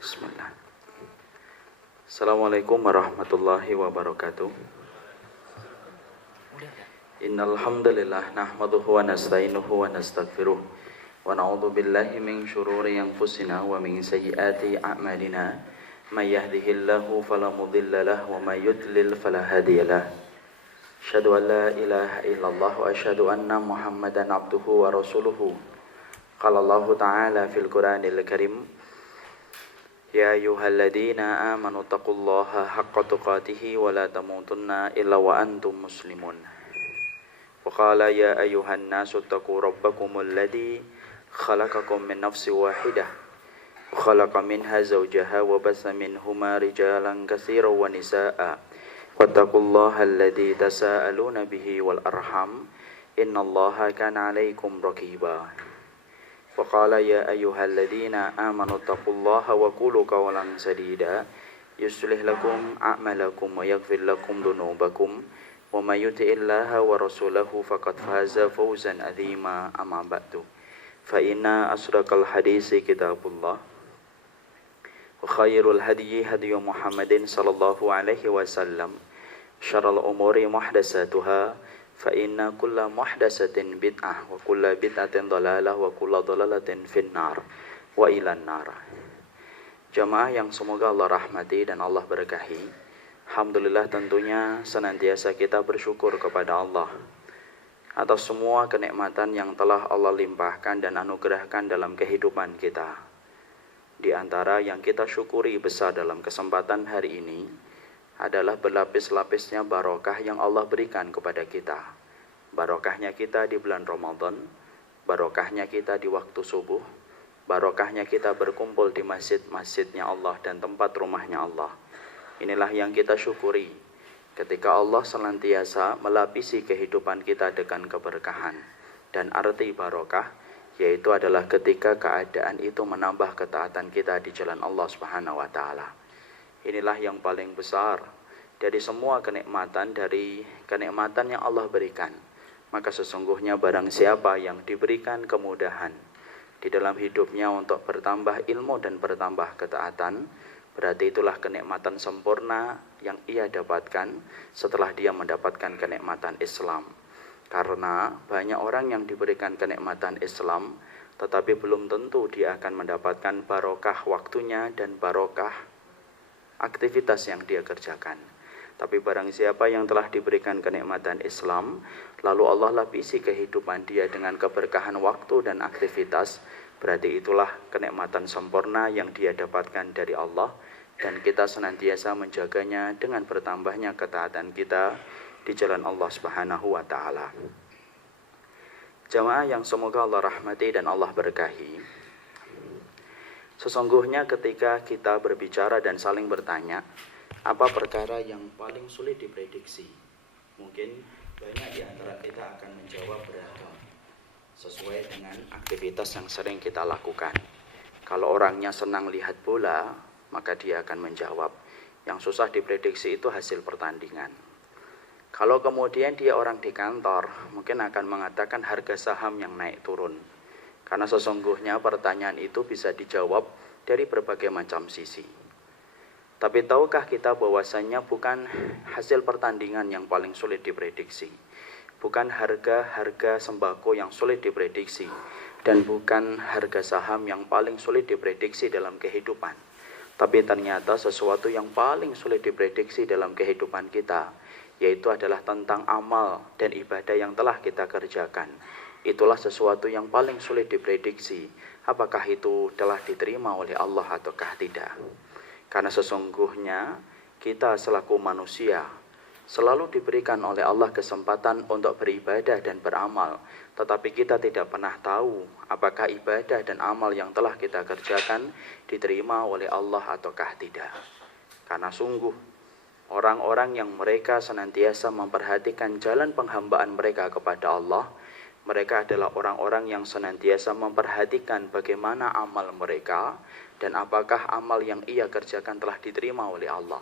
Bismillah. Assalamualaikum warahmatullahi wabarakatuh. Innal hamdalillah nahmaduhu wa nasta'inuhu wa nastaghfiruh wa na'udzu billahi min syururi anfusina wa min sayyiati a'malina. May yahdihillahu fala mudilla lahu wa may yudlil fala hadiyalah. Asyhadu an la ilaha illallah wa asyhadu anna Muhammadan abduhu wa rasuluhu. Qala Allah ta'ala fil Qur'anil Karim, Ya ayyuhalladzina amanu taqullaha haqqa tuqatihi wa la tamutunna illa wa antum muslimun. Wa qala ya ayyuhan nasu taqu rabbakumul ladzi khalaqakum min nafsin wahidah wa khalaqa minha zawjaha wa bassa minhuma rijalan katsiran wa nisaa'a wattaqullaha alladzi tasaaluna bihi wal arham innallaha kana 'alaikum raqiba. Wa qala ya ayyuhalladzina amanu taqullaha wa qulu qawlan sadida yuslih lakum a'malakum wa yaghfir lakum dhunubakum wa may yuti'illaha wa rasulahu faqad faza fawzan 'azima. Amma ba'du, fa inna asdaqal hadisi kitabullah wa khairul hadyi hadyu Muhammadin sallallahu alaihi wasallam, syarrul umuri muhdatsatuha fa inna kulla muhdatsatin bid'ah wa kulla bid'atin dhalalah wa kulla dhalalatin finnar wa ilan nar. Jamaah yang semoga Allah rahmati dan Allah berkahi, alhamdulillah tentunya senantiasa kita bersyukur kepada Allah atas semua kenikmatan yang telah Allah limpahkan dan anugerahkan dalam kehidupan kita. Di antara yang kita syukuri besar dalam kesempatan hari ini adalah berlapis-lapisnya barokah yang Allah berikan kepada kita. Barokahnya kita di bulan Ramadan, barokahnya kita di waktu subuh, barokahnya kita berkumpul di masjid-masjidnya Allah dan tempat rumahnya Allah. Inilah yang kita syukuri ketika Allah senantiasa melapisi kehidupan kita dengan keberkahan. Dan arti barokah yaitu adalah ketika keadaan itu menambah ketaatan kita di jalan Allah Subhanahu wa taala. Inilah yang paling besar dari semua kenikmatan yang Allah berikan. Maka sesungguhnya barang siapa yang diberikan kemudahan di dalam hidupnya untuk bertambah ilmu dan bertambah ketaatan, berarti itulah kenikmatan sempurna yang ia dapatkan setelah dia mendapatkan kenikmatan Islam. Karena banyak orang yang diberikan kenikmatan Islam, tetapi belum tentu dia akan mendapatkan barokah waktunya dan barokah aktivitas yang dia kerjakan. Tapi barang siapa yang telah diberikan kenikmatan Islam, lalu Allah lapisi kehidupan dia dengan keberkahan waktu dan aktivitas, berarti itulah kenikmatan sempurna yang dia dapatkan dari Allah, dan kita senantiasa menjaganya dengan bertambahnya ketaatan kita di jalan Allah Subhanahu wa taala. Jamaah yang semoga Allah rahmati dan Allah berkahi, sesungguhnya ketika kita berbicara dan saling bertanya, apa perkara yang paling sulit diprediksi? Mungkin banyak di antara kita akan menjawab beragam, sesuai dengan aktivitas yang sering kita lakukan. Kalau orangnya senang lihat bola, maka dia akan menjawab. Yang susah diprediksi itu hasil pertandingan. Kalau kemudian dia orang di kantor, mungkin akan mengatakan harga saham yang naik turun. Karena sesungguhnya pertanyaan itu bisa dijawab dari berbagai macam sisi. Tapi tahukah kita bahwasannya bukan hasil pertandingan yang paling sulit diprediksi, bukan harga sembako yang sulit diprediksi, dan bukan harga saham yang paling sulit diprediksi dalam kehidupan. Tapi ternyata sesuatu yang paling sulit diprediksi dalam kehidupan kita, yaitu adalah tentang amal dan ibadah yang telah kita kerjakan. Itulah sesuatu yang paling sulit diprediksi, apakah itu telah diterima oleh Allah ataukah tidak. Karena sesungguhnya kita selaku manusia selalu diberikan oleh Allah kesempatan untuk beribadah dan beramal, tetapi kita tidak pernah tahu apakah ibadah dan amal yang telah kita kerjakan diterima oleh Allah ataukah tidak. Karena sungguh orang-orang yang mereka senantiasa memperhatikan jalan penghambaan mereka kepada Allah, mereka adalah orang-orang yang senantiasa memperhatikan bagaimana amal mereka dan apakah amal yang ia kerjakan telah diterima oleh Allah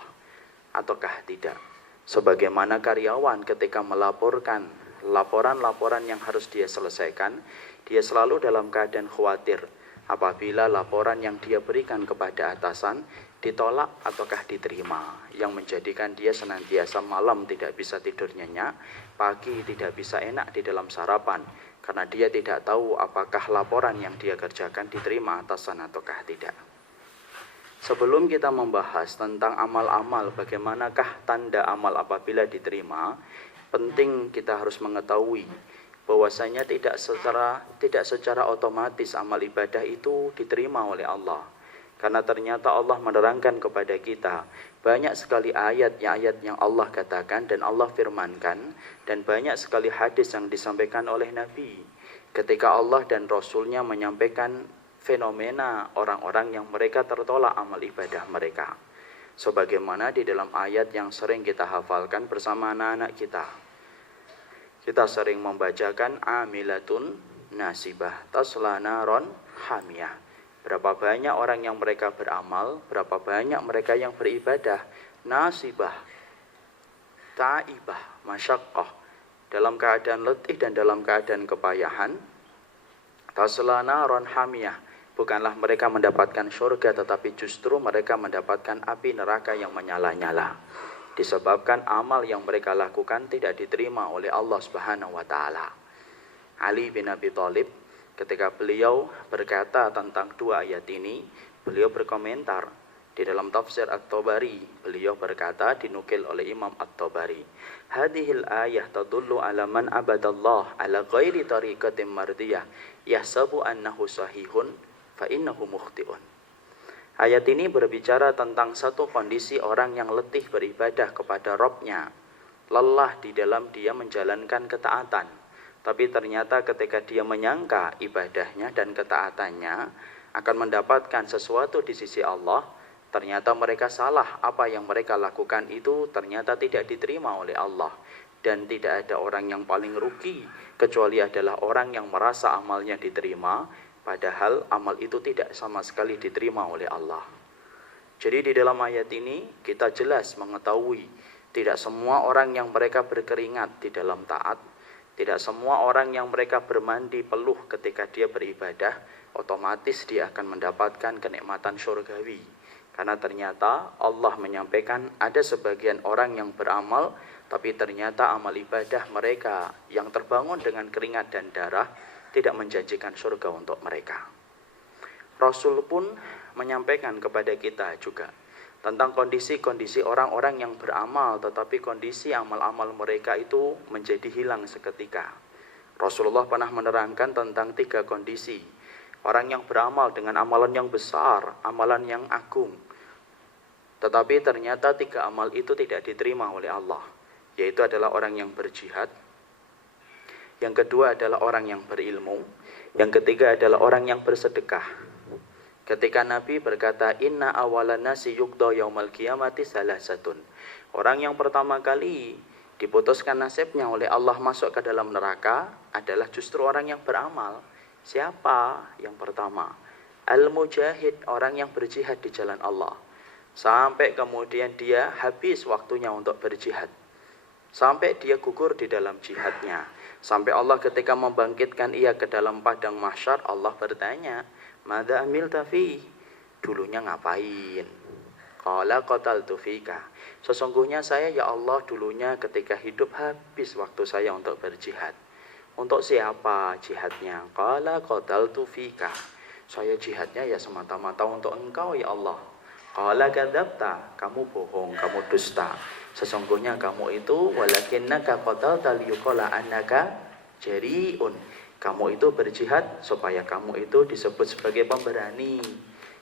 ataukah tidak. Sebagaimana karyawan ketika melaporkan laporan-laporan yang harus dia selesaikan, dia selalu dalam keadaan khawatir apabila laporan yang dia berikan kepada atasan ditolak ataukah diterima, yang menjadikan dia senantiasa malam tidak bisa tidur nyenyak, pagi tidak bisa enak di dalam sarapan, karena dia tidak tahu apakah laporan yang dia kerjakan diterima atasan ataukah tidak. Sebelum kita membahas tentang amal-amal, bagaimanakah tanda amal apabila diterima, penting kita harus mengetahui bahwasanya tidak secara otomatis amal ibadah itu diterima oleh Allah. Karena ternyata Allah menerangkan kepada kita banyak sekali ayat yang Allah katakan dan Allah firmankan, dan banyak sekali hadis yang disampaikan oleh Nabi ketika Allah dan Rasulnya menyampaikan fenomena orang-orang yang mereka tertolak amal ibadah mereka. Sebagaimana di dalam ayat yang sering kita hafalkan bersama anak-anak kita. Kita sering membacakan amilatun nasibah tasla naron hamiyah. Berapa banyak orang yang mereka beramal, berapa banyak mereka yang beribadah, nasibah, ta'ibah, masyaqqah, dalam keadaan letih dan dalam keadaan kepayahan, tasla naron hamiyah, bukanlah mereka mendapatkan surga, tetapi justru mereka mendapatkan api neraka yang menyala-nyala. Disebabkan amal yang mereka lakukan tidak diterima oleh Allah Subhanahu wa taala. Ali bin Abi Thalib ketika beliau berkata tentang dua ayat ini, beliau berkomentar di dalam tafsir At-Tabari. Beliau berkata, dinukil oleh Imam At-Tabari, hadhil ayah tadullu ala man abadallah ala ghairi tariqatin mardiyah yahsabu annahu sahihun fa innahu mukhti'un. Ayat ini berbicara tentang satu kondisi orang yang letih beribadah kepada Rabb-nya, lelah di dalam dia menjalankan ketaatan. Tapi ternyata ketika dia menyangka ibadahnya dan ketaatannya akan mendapatkan sesuatu di sisi Allah, ternyata mereka salah. Apa yang mereka lakukan itu ternyata tidak diterima oleh Allah. Dan tidak ada orang yang paling rugi kecuali adalah orang yang merasa amalnya diterima, padahal amal itu tidak sama sekali diterima oleh Allah. Jadi di dalam ayat ini kita jelas mengetahui tidak semua orang yang mereka berkeringat di dalam taat, tidak semua orang yang mereka bermandi peluh ketika dia beribadah, otomatis dia akan mendapatkan kenikmatan surgawi. Karena ternyata Allah menyampaikan ada sebagian orang yang beramal, tapi ternyata amal ibadah mereka yang terbangun dengan keringat dan darah tidak menjanjikan surga untuk mereka. Rasul pun menyampaikan kepada kita juga tentang kondisi-kondisi orang-orang yang beramal, tetapi kondisi amal-amal mereka itu menjadi hilang seketika. Rasulullah pernah menerangkan tentang 3 kondisi. Orang yang beramal dengan amalan yang besar, amalan yang agung, tetapi ternyata 3 amal itu tidak diterima oleh Allah. Yaitu adalah orang yang berjihad, yang kedua adalah orang yang berilmu, yang ketiga adalah orang yang bersedekah. Ketika Nabi berkata, inna awalan nasi yuqda yaumal qiyamati salasatun. Orang yang pertama kali diputuskan nasibnya oleh Allah masuk ke dalam neraka adalah justru orang yang beramal. Siapa yang pertama? Al-mujahid, orang yang berjihad di jalan Allah. Sampai kemudian dia habis waktunya untuk berjihad. Sampai dia gugur di dalam jihadnya. Sampai Allah ketika membangkitkan ia ke dalam padang mahsyar, Allah bertanya, Mada amilta fi? Dulunya ngapain? Qala qataltu fika. Sesungguhnya saya ya Allah dulunya ketika hidup habis waktu saya untuk berjihad. Untuk siapa jihadnya? Qala qataltu fika. Saya jihadnya ya semata-mata untuk engkau ya Allah. Qala kadzabta. Kamu bohong, kamu dusta. Sesungguhnya kamu itu walakinnaka qatalta liyuqala annaka jari'un. Kamu itu berjihad supaya kamu itu disebut sebagai pemberani.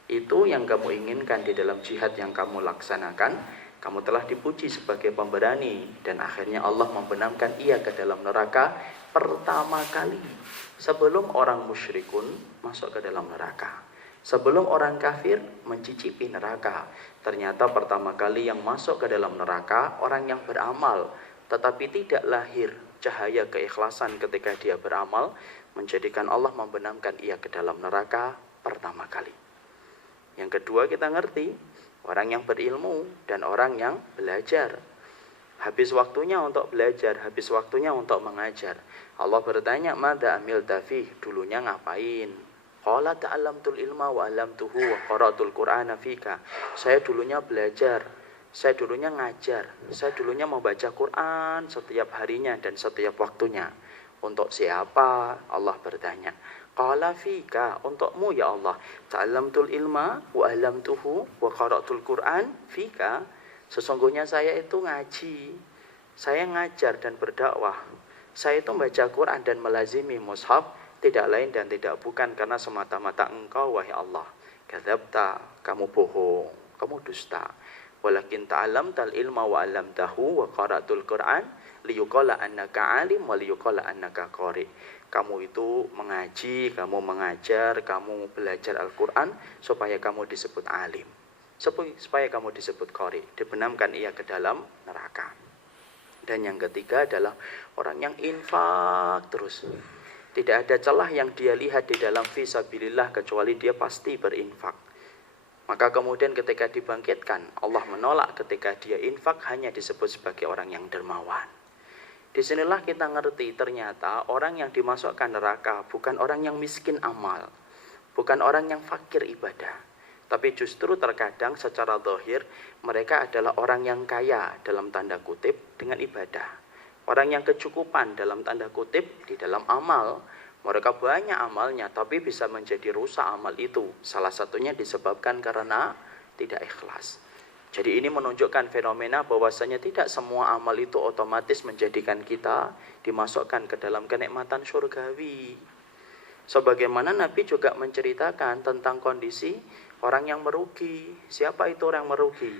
Itu yang kamu inginkan di dalam jihad yang kamu laksanakan. Kamu telah dipuji sebagai pemberani. Dan akhirnya Allah membenamkan ia ke dalam neraka pertama kali. Sebelum orang musyrikun masuk ke dalam neraka. Sebelum orang kafir mencicipi neraka. Ternyata pertama kali yang masuk ke dalam neraka orang yang beramal, tetapi tidak lahir cahaya keikhlasan ketika dia beramal, menjadikan Allah membenamkan ia ke dalam neraka pertama kali. Yang kedua kita ngerti, orang yang berilmu dan orang yang belajar. Habis waktunya untuk belajar, habis waktunya untuk mengajar. Allah bertanya, Mada amil tafih, dulunya ngapain? Qala ta'allamtul ilma wa 'allamtuhu wa qara'tul Qur'ana fika. Saya dulunya belajar, saya dulunya ngajar, saya dulunya membaca Quran setiap harinya dan setiap waktunya. Untuk siapa? Allah bertanya. Qala fika, untukmu ya Allah. Ta'allamtul ilma wa 'allamtuhu wa qara'tul Qur'an fika. Sesungguhnya saya itu ngaji, saya ngajar dan berdakwah. Saya itu membaca Quran dan melazimi mushaf, tidak lain dan tidak bukan karena semata-mata engkau wahai Allah. Kadzabta, kamu bohong, kamu dusta. Walakin ta'allamtal ilma wa 'allamtahu wa qara'tul Qur'an liyuqala annaka 'alim wa liyuqala annaka qari. Kamu itu mengaji, kamu mengajar, kamu belajar Al-Qur'an supaya kamu disebut alim, supaya kamu disebut qari. Dibenamkan ia ke dalam neraka. Dan yang ketiga adalah orang yang infak terus. Tidak ada celah yang dia lihat di dalam fisabilillah kecuali dia pasti berinfak. Maka kemudian ketika dibangkitkan, Allah menolak ketika dia infak hanya disebut sebagai orang yang dermawan. Disinilah kita ngerti ternyata orang yang dimasukkan neraka bukan orang yang miskin amal, bukan orang yang fakir ibadah. Tapi justru terkadang secara zahir mereka adalah orang yang kaya dalam tanda kutip dengan ibadah. Orang yang kecukupan dalam tanda kutip di dalam amal. Mereka banyak amalnya tapi bisa menjadi rusak amal itu. Salah satunya disebabkan karena tidak ikhlas. Jadi ini menunjukkan fenomena bahwasanya tidak semua amal itu otomatis menjadikan kita dimasukkan ke dalam kenikmatan surgawi. Sebagaimana Nabi juga menceritakan tentang kondisi orang yang merugi. Siapa itu orang merugi?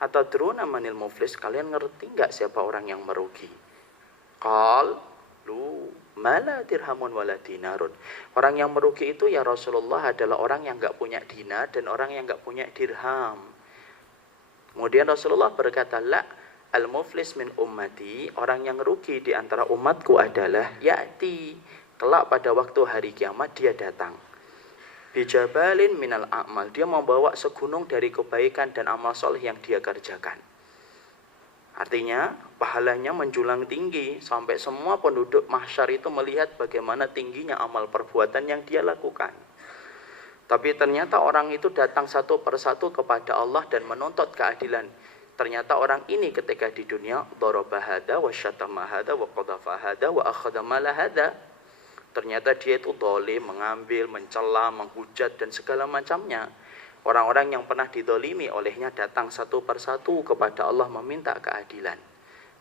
Atadruna manil muflis? Kalian ngerti nggak siapa orang yang merugi? Qalu mala dirhamun wala dinarun. Orang yang merugi itu ya Rasulullah adalah orang yang enggak punya dinar dan orang yang enggak punya dirham. Kemudian Rasulullah berkata, la al-muflis min ummati, orang yang rugi di antara umatku adalah ya'ti, kelak pada waktu hari kiamat dia datang. Bijabalin minal a'mal, dia membawa segunung dari kebaikan dan amal soleh yang dia kerjakan. Artinya pahalanya menjulang tinggi sampai semua penduduk mahsyar itu melihat bagaimana tingginya amal perbuatan yang dia lakukan. Tapi ternyata orang itu datang satu persatu kepada Allah dan menuntut keadilan. Ternyata orang ini ketika di dunia daraba hada wa syatama hada wa qadhafa hada wa akhadha mala hada. Ternyata dia itu zalim, mengambil, mencela, menghujat dan segala macamnya. Orang-orang yang pernah didolimi olehnya datang satu persatu kepada Allah meminta keadilan.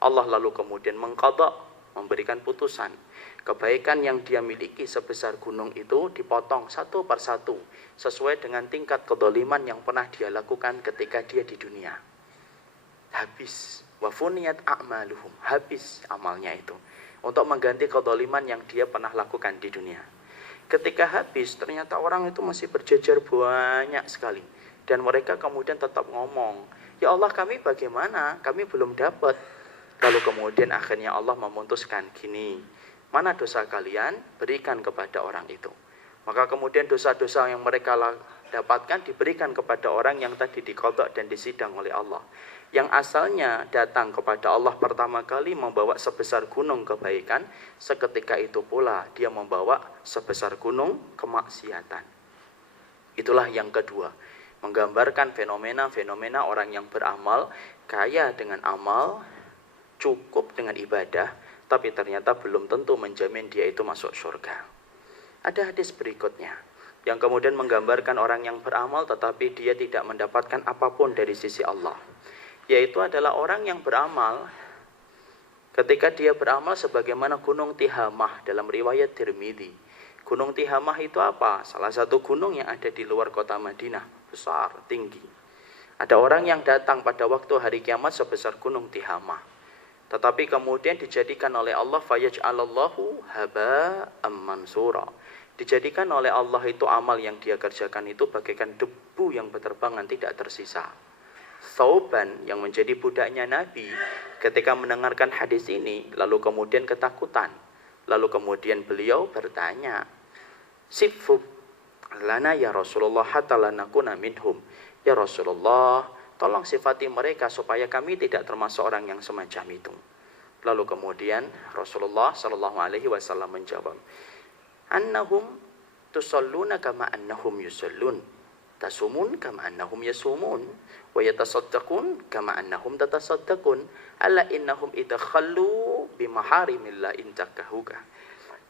Allah lalu kemudian mengqadha, memberikan putusan. Kebaikan yang dia miliki sebesar gunung itu dipotong satu persatu sesuai dengan tingkat kedoliman yang pernah dia lakukan ketika dia di dunia. Habis. Wafuniyat a'maluhum. Habis amalnya itu. Untuk mengganti kedoliman yang dia pernah lakukan di dunia. Ketika habis, ternyata orang itu masih berjejer banyak sekali. Dan mereka kemudian tetap ngomong, ya Allah kami bagaimana? Kami belum dapat. Lalu kemudian akhirnya Allah memutuskan gini, mana dosa kalian? Berikan kepada orang itu. Maka kemudian dosa-dosa yang mereka dapatkan diberikan kepada orang yang tadi diqadha dan disidang oleh Allah. Yang asalnya datang kepada Allah pertama kali membawa sebesar gunung kebaikan, seketika itu pula dia membawa sebesar gunung kemaksiatan. Itulah yang kedua, menggambarkan fenomena-fenomena orang yang beramal, kaya dengan amal, cukup dengan ibadah, tapi ternyata belum tentu menjamin dia itu masuk surga. Ada hadis berikutnya yang kemudian menggambarkan orang yang beramal tetapi dia tidak mendapatkan apapun dari sisi Allah. Yaitu adalah orang yang beramal ketika dia beramal sebagaimana gunung Tihamah dalam riwayat Tirmidzi. Gunung Tihamah itu apa? Salah satu gunung yang ada di luar kota Madinah, besar, tinggi. Ada orang yang datang pada waktu hari kiamat sebesar gunung Tihamah. Tetapi kemudian dijadikan oleh Allah fayaj'alallahu haba'am mansura. Dijadikan oleh Allah itu amal yang dia kerjakan itu bagaikan debu yang berterbangan tidak tersisa. Thauban yang menjadi budaknya Nabi ketika mendengarkan hadis ini lalu kemudian ketakutan. Lalu kemudian beliau bertanya, Sifub lana ya Rasulullah hatta lanakuna minhum. Ya Rasulullah, tolong sifati mereka supaya kami tidak termasuk orang yang semacam itu. Lalu kemudian Rasulullah SAW menjawab, Annahum tusalluna kama annahum yusallun, tasumun kama annahum yasumun, wa yatasaddaqun kama annahum tatasaddaqun, ala innahum idza khallu bimaharimillah intakahuka.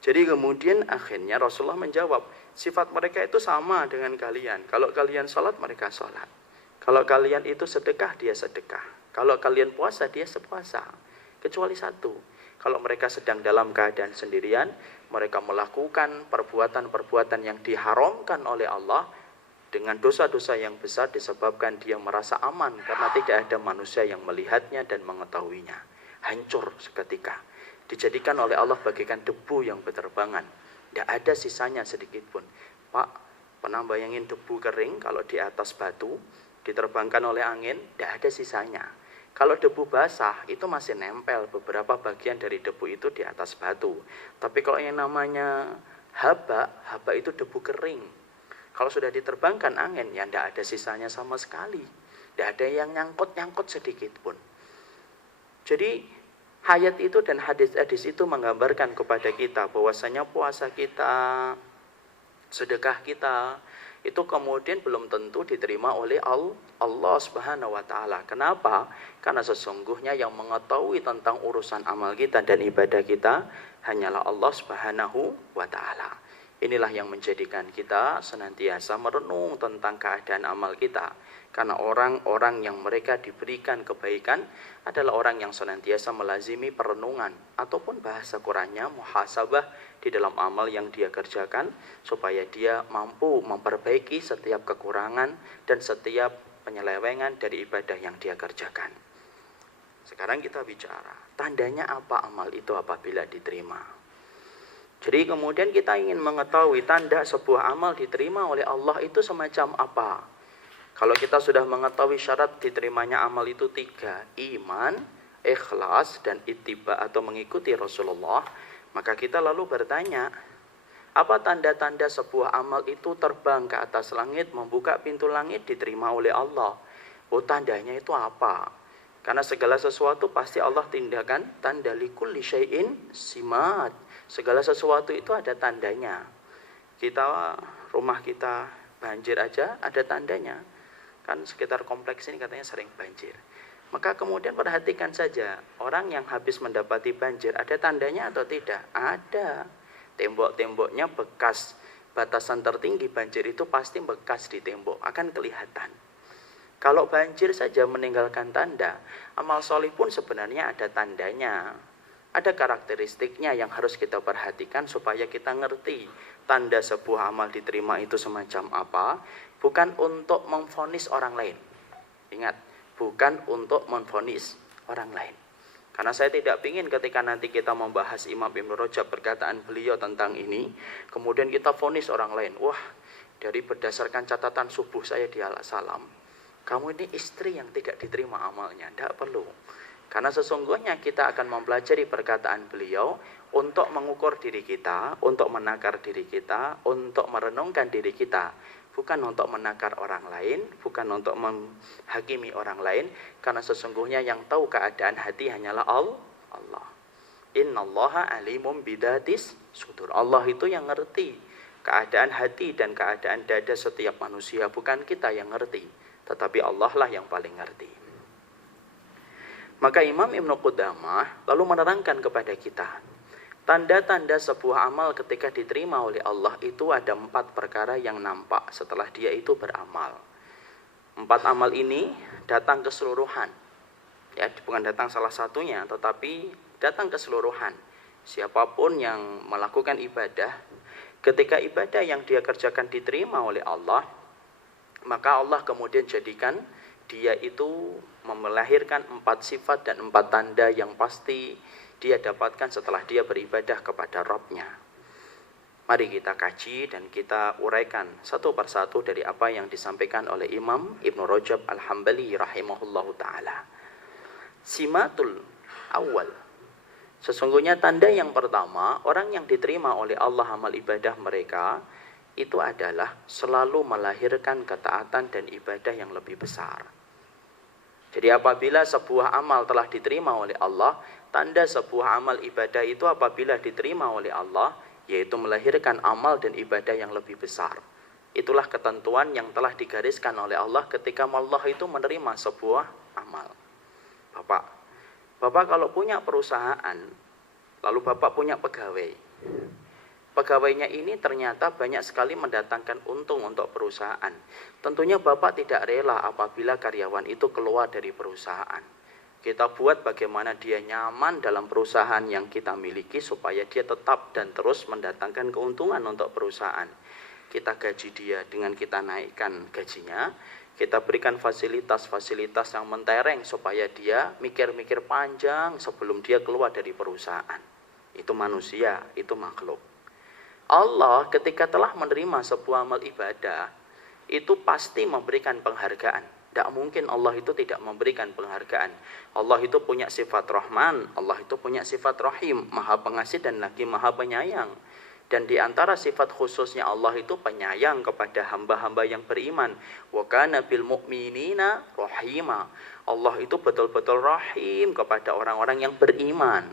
Jadi kemudian akhirnya Rasulullah menjawab, sifat mereka itu sama dengan kalian. Kalau kalian salat, mereka salat. Kalau kalian itu sedekah, dia sedekah. Kalau kalian puasa, dia sepuasa. Kecuali satu, kalau mereka sedang dalam keadaan sendirian, mereka melakukan perbuatan-perbuatan yang diharamkan oleh Allah dengan dosa-dosa yang besar disebabkan dia merasa aman karena tidak ada manusia yang melihatnya dan mengetahuinya. Hancur seketika. Dijadikan oleh Allah bagaikan debu yang berterbangan. Tidak ada sisanya sedikit pun. Pak, pernah bayangin debu kering kalau di atas batu, diterbangkan oleh angin, tidak ada sisanya. Kalau debu basah, itu masih nempel beberapa bagian dari debu itu di atas batu. Tapi kalau yang namanya haba itu debu kering. Kalau sudah diterbangkan angin, ya tidak ada sisanya sama sekali. Tidak ada yang nyangkut-nyangkut sedikit pun. Jadi ayat itu dan hadis-hadis itu menggambarkan kepada kita bahwasanya puasa kita, sedekah kita, itu kemudian belum tentu diterima oleh Allah Subhanahu wa taala. Kenapa? Karena sesungguhnya yang mengetahui tentang urusan amal kita dan ibadah kita hanyalah Allah Subhanahu wa taala. Inilah yang menjadikan kita senantiasa merenung tentang keadaan amal kita. Karena orang-orang yang mereka diberikan kebaikan adalah orang yang senantiasa melazimi perenungan ataupun bahasa Qur'annya muhasabah di dalam amal yang dia kerjakan supaya dia mampu memperbaiki setiap kekurangan dan setiap penyelewengan dari ibadah yang dia kerjakan. Sekarang kita bicara, tandanya apa amal itu apabila diterima? Jadi kemudian kita ingin mengetahui tanda sebuah amal diterima oleh Allah itu semacam apa. Kalau kita sudah mengetahui syarat diterimanya amal itu 3, iman, ikhlas, dan ittiba atau mengikuti Rasulullah, maka kita lalu bertanya, apa tanda-tanda sebuah amal itu terbang ke atas langit, membuka pintu langit, diterima oleh Allah? Oh, tandanya itu apa? Karena segala sesuatu pasti Allah tindakan, tanda likulli syai'in simat. Segala sesuatu itu ada tandanya. Rumah kita banjir aja ada tandanya. Kan sekitar kompleks ini katanya sering banjir. Maka kemudian perhatikan saja, orang yang habis mendapati banjir ada tandanya atau tidak? Ada. Tembok-temboknya bekas, batasan tertinggi banjir itu pasti bekas di tembok, akan kelihatan. Kalau banjir saja meninggalkan tanda, amal solih pun sebenarnya ada tandanya. Ada karakteristiknya yang harus kita perhatikan supaya kita ngerti tanda sebuah amal diterima itu semacam apa. Bukan untuk memvonis orang lain. Ingat, bukan untuk memvonis orang lain. Karena saya tidak ingin ketika nanti kita membahas Imam Ibnu Rajab perkataan beliau tentang ini, kemudian kita vonis orang lain. Wah, dari berdasarkan catatan subuh saya di Al-Salam, kamu ini istri yang tidak diterima amalnya. Tidak perlu. Karena sesungguhnya kita akan mempelajari perkataan beliau untuk mengukur diri kita, untuk menakar diri kita, untuk merenungkan diri kita. Bukan untuk menakar orang lain, bukan untuk menghakimi orang lain. Karena sesungguhnya yang tahu keadaan hati hanyalah Allah. Innallaha alimum bidatis sudur. Allah itu yang ngerti keadaan hati dan keadaan dada setiap manusia. Bukan kita yang ngerti, tetapi Allah lah yang paling ngerti. Maka Imam Ibnu Qudamah lalu menerangkan kepada kita, tanda-tanda sebuah amal ketika diterima oleh Allah itu ada 4 perkara yang nampak setelah dia itu beramal. 4 amal ini datang keseluruhan. Ya, bukan datang salah satunya, tetapi datang keseluruhan. Siapapun yang melakukan ibadah, ketika ibadah yang dia kerjakan diterima oleh Allah, maka Allah kemudian jadikan dia itu melahirkan 4 sifat dan 4 tanda yang pasti dia dapatkan setelah dia beribadah kepada Rabb-Nya. Mari kita kaji dan kita uraikan satu persatu dari apa yang disampaikan oleh Imam Ibnu Rajab Al-Hambali rahimahullahu ta'ala. Simatul awal. Sesungguhnya tanda yang pertama, orang yang diterima oleh Allah amal ibadah mereka, itu adalah selalu melahirkan ketaatan dan ibadah yang lebih besar. Jadi apabila sebuah amal telah diterima oleh Allah, tanda sebuah amal ibadah itu apabila diterima oleh Allah, yaitu melahirkan amal dan ibadah yang lebih besar. Itulah ketentuan yang telah digariskan oleh Allah ketika Allah itu menerima sebuah amal. Bapak kalau punya perusahaan, lalu Bapak punya pegawai. Pegawainya ini ternyata banyak sekali mendatangkan untung untuk perusahaan. Tentunya Bapak tidak rela apabila karyawan itu keluar dari perusahaan. Kita buat bagaimana dia nyaman dalam perusahaan yang kita miliki supaya dia tetap dan terus mendatangkan keuntungan untuk perusahaan. Kita gaji dia dengan kita naikkan gajinya, kita berikan fasilitas-fasilitas yang mentereng supaya dia mikir-mikir panjang sebelum dia keluar dari perusahaan. Itu manusia, itu makhluk. Allah ketika telah menerima sebuah amal ibadah, itu pasti memberikan penghargaan. Tidak mungkin Allah itu tidak memberikan penghargaan. Allah itu punya sifat Rahman, Allah itu punya sifat Rahim, Maha Pengasih dan lagi Maha Penyayang. Dan di antara sifat khususnya Allah itu penyayang kepada hamba-hamba yang beriman. Wa kana bil mu'minina rahima. Allah itu betul-betul rahim kepada orang-orang yang beriman.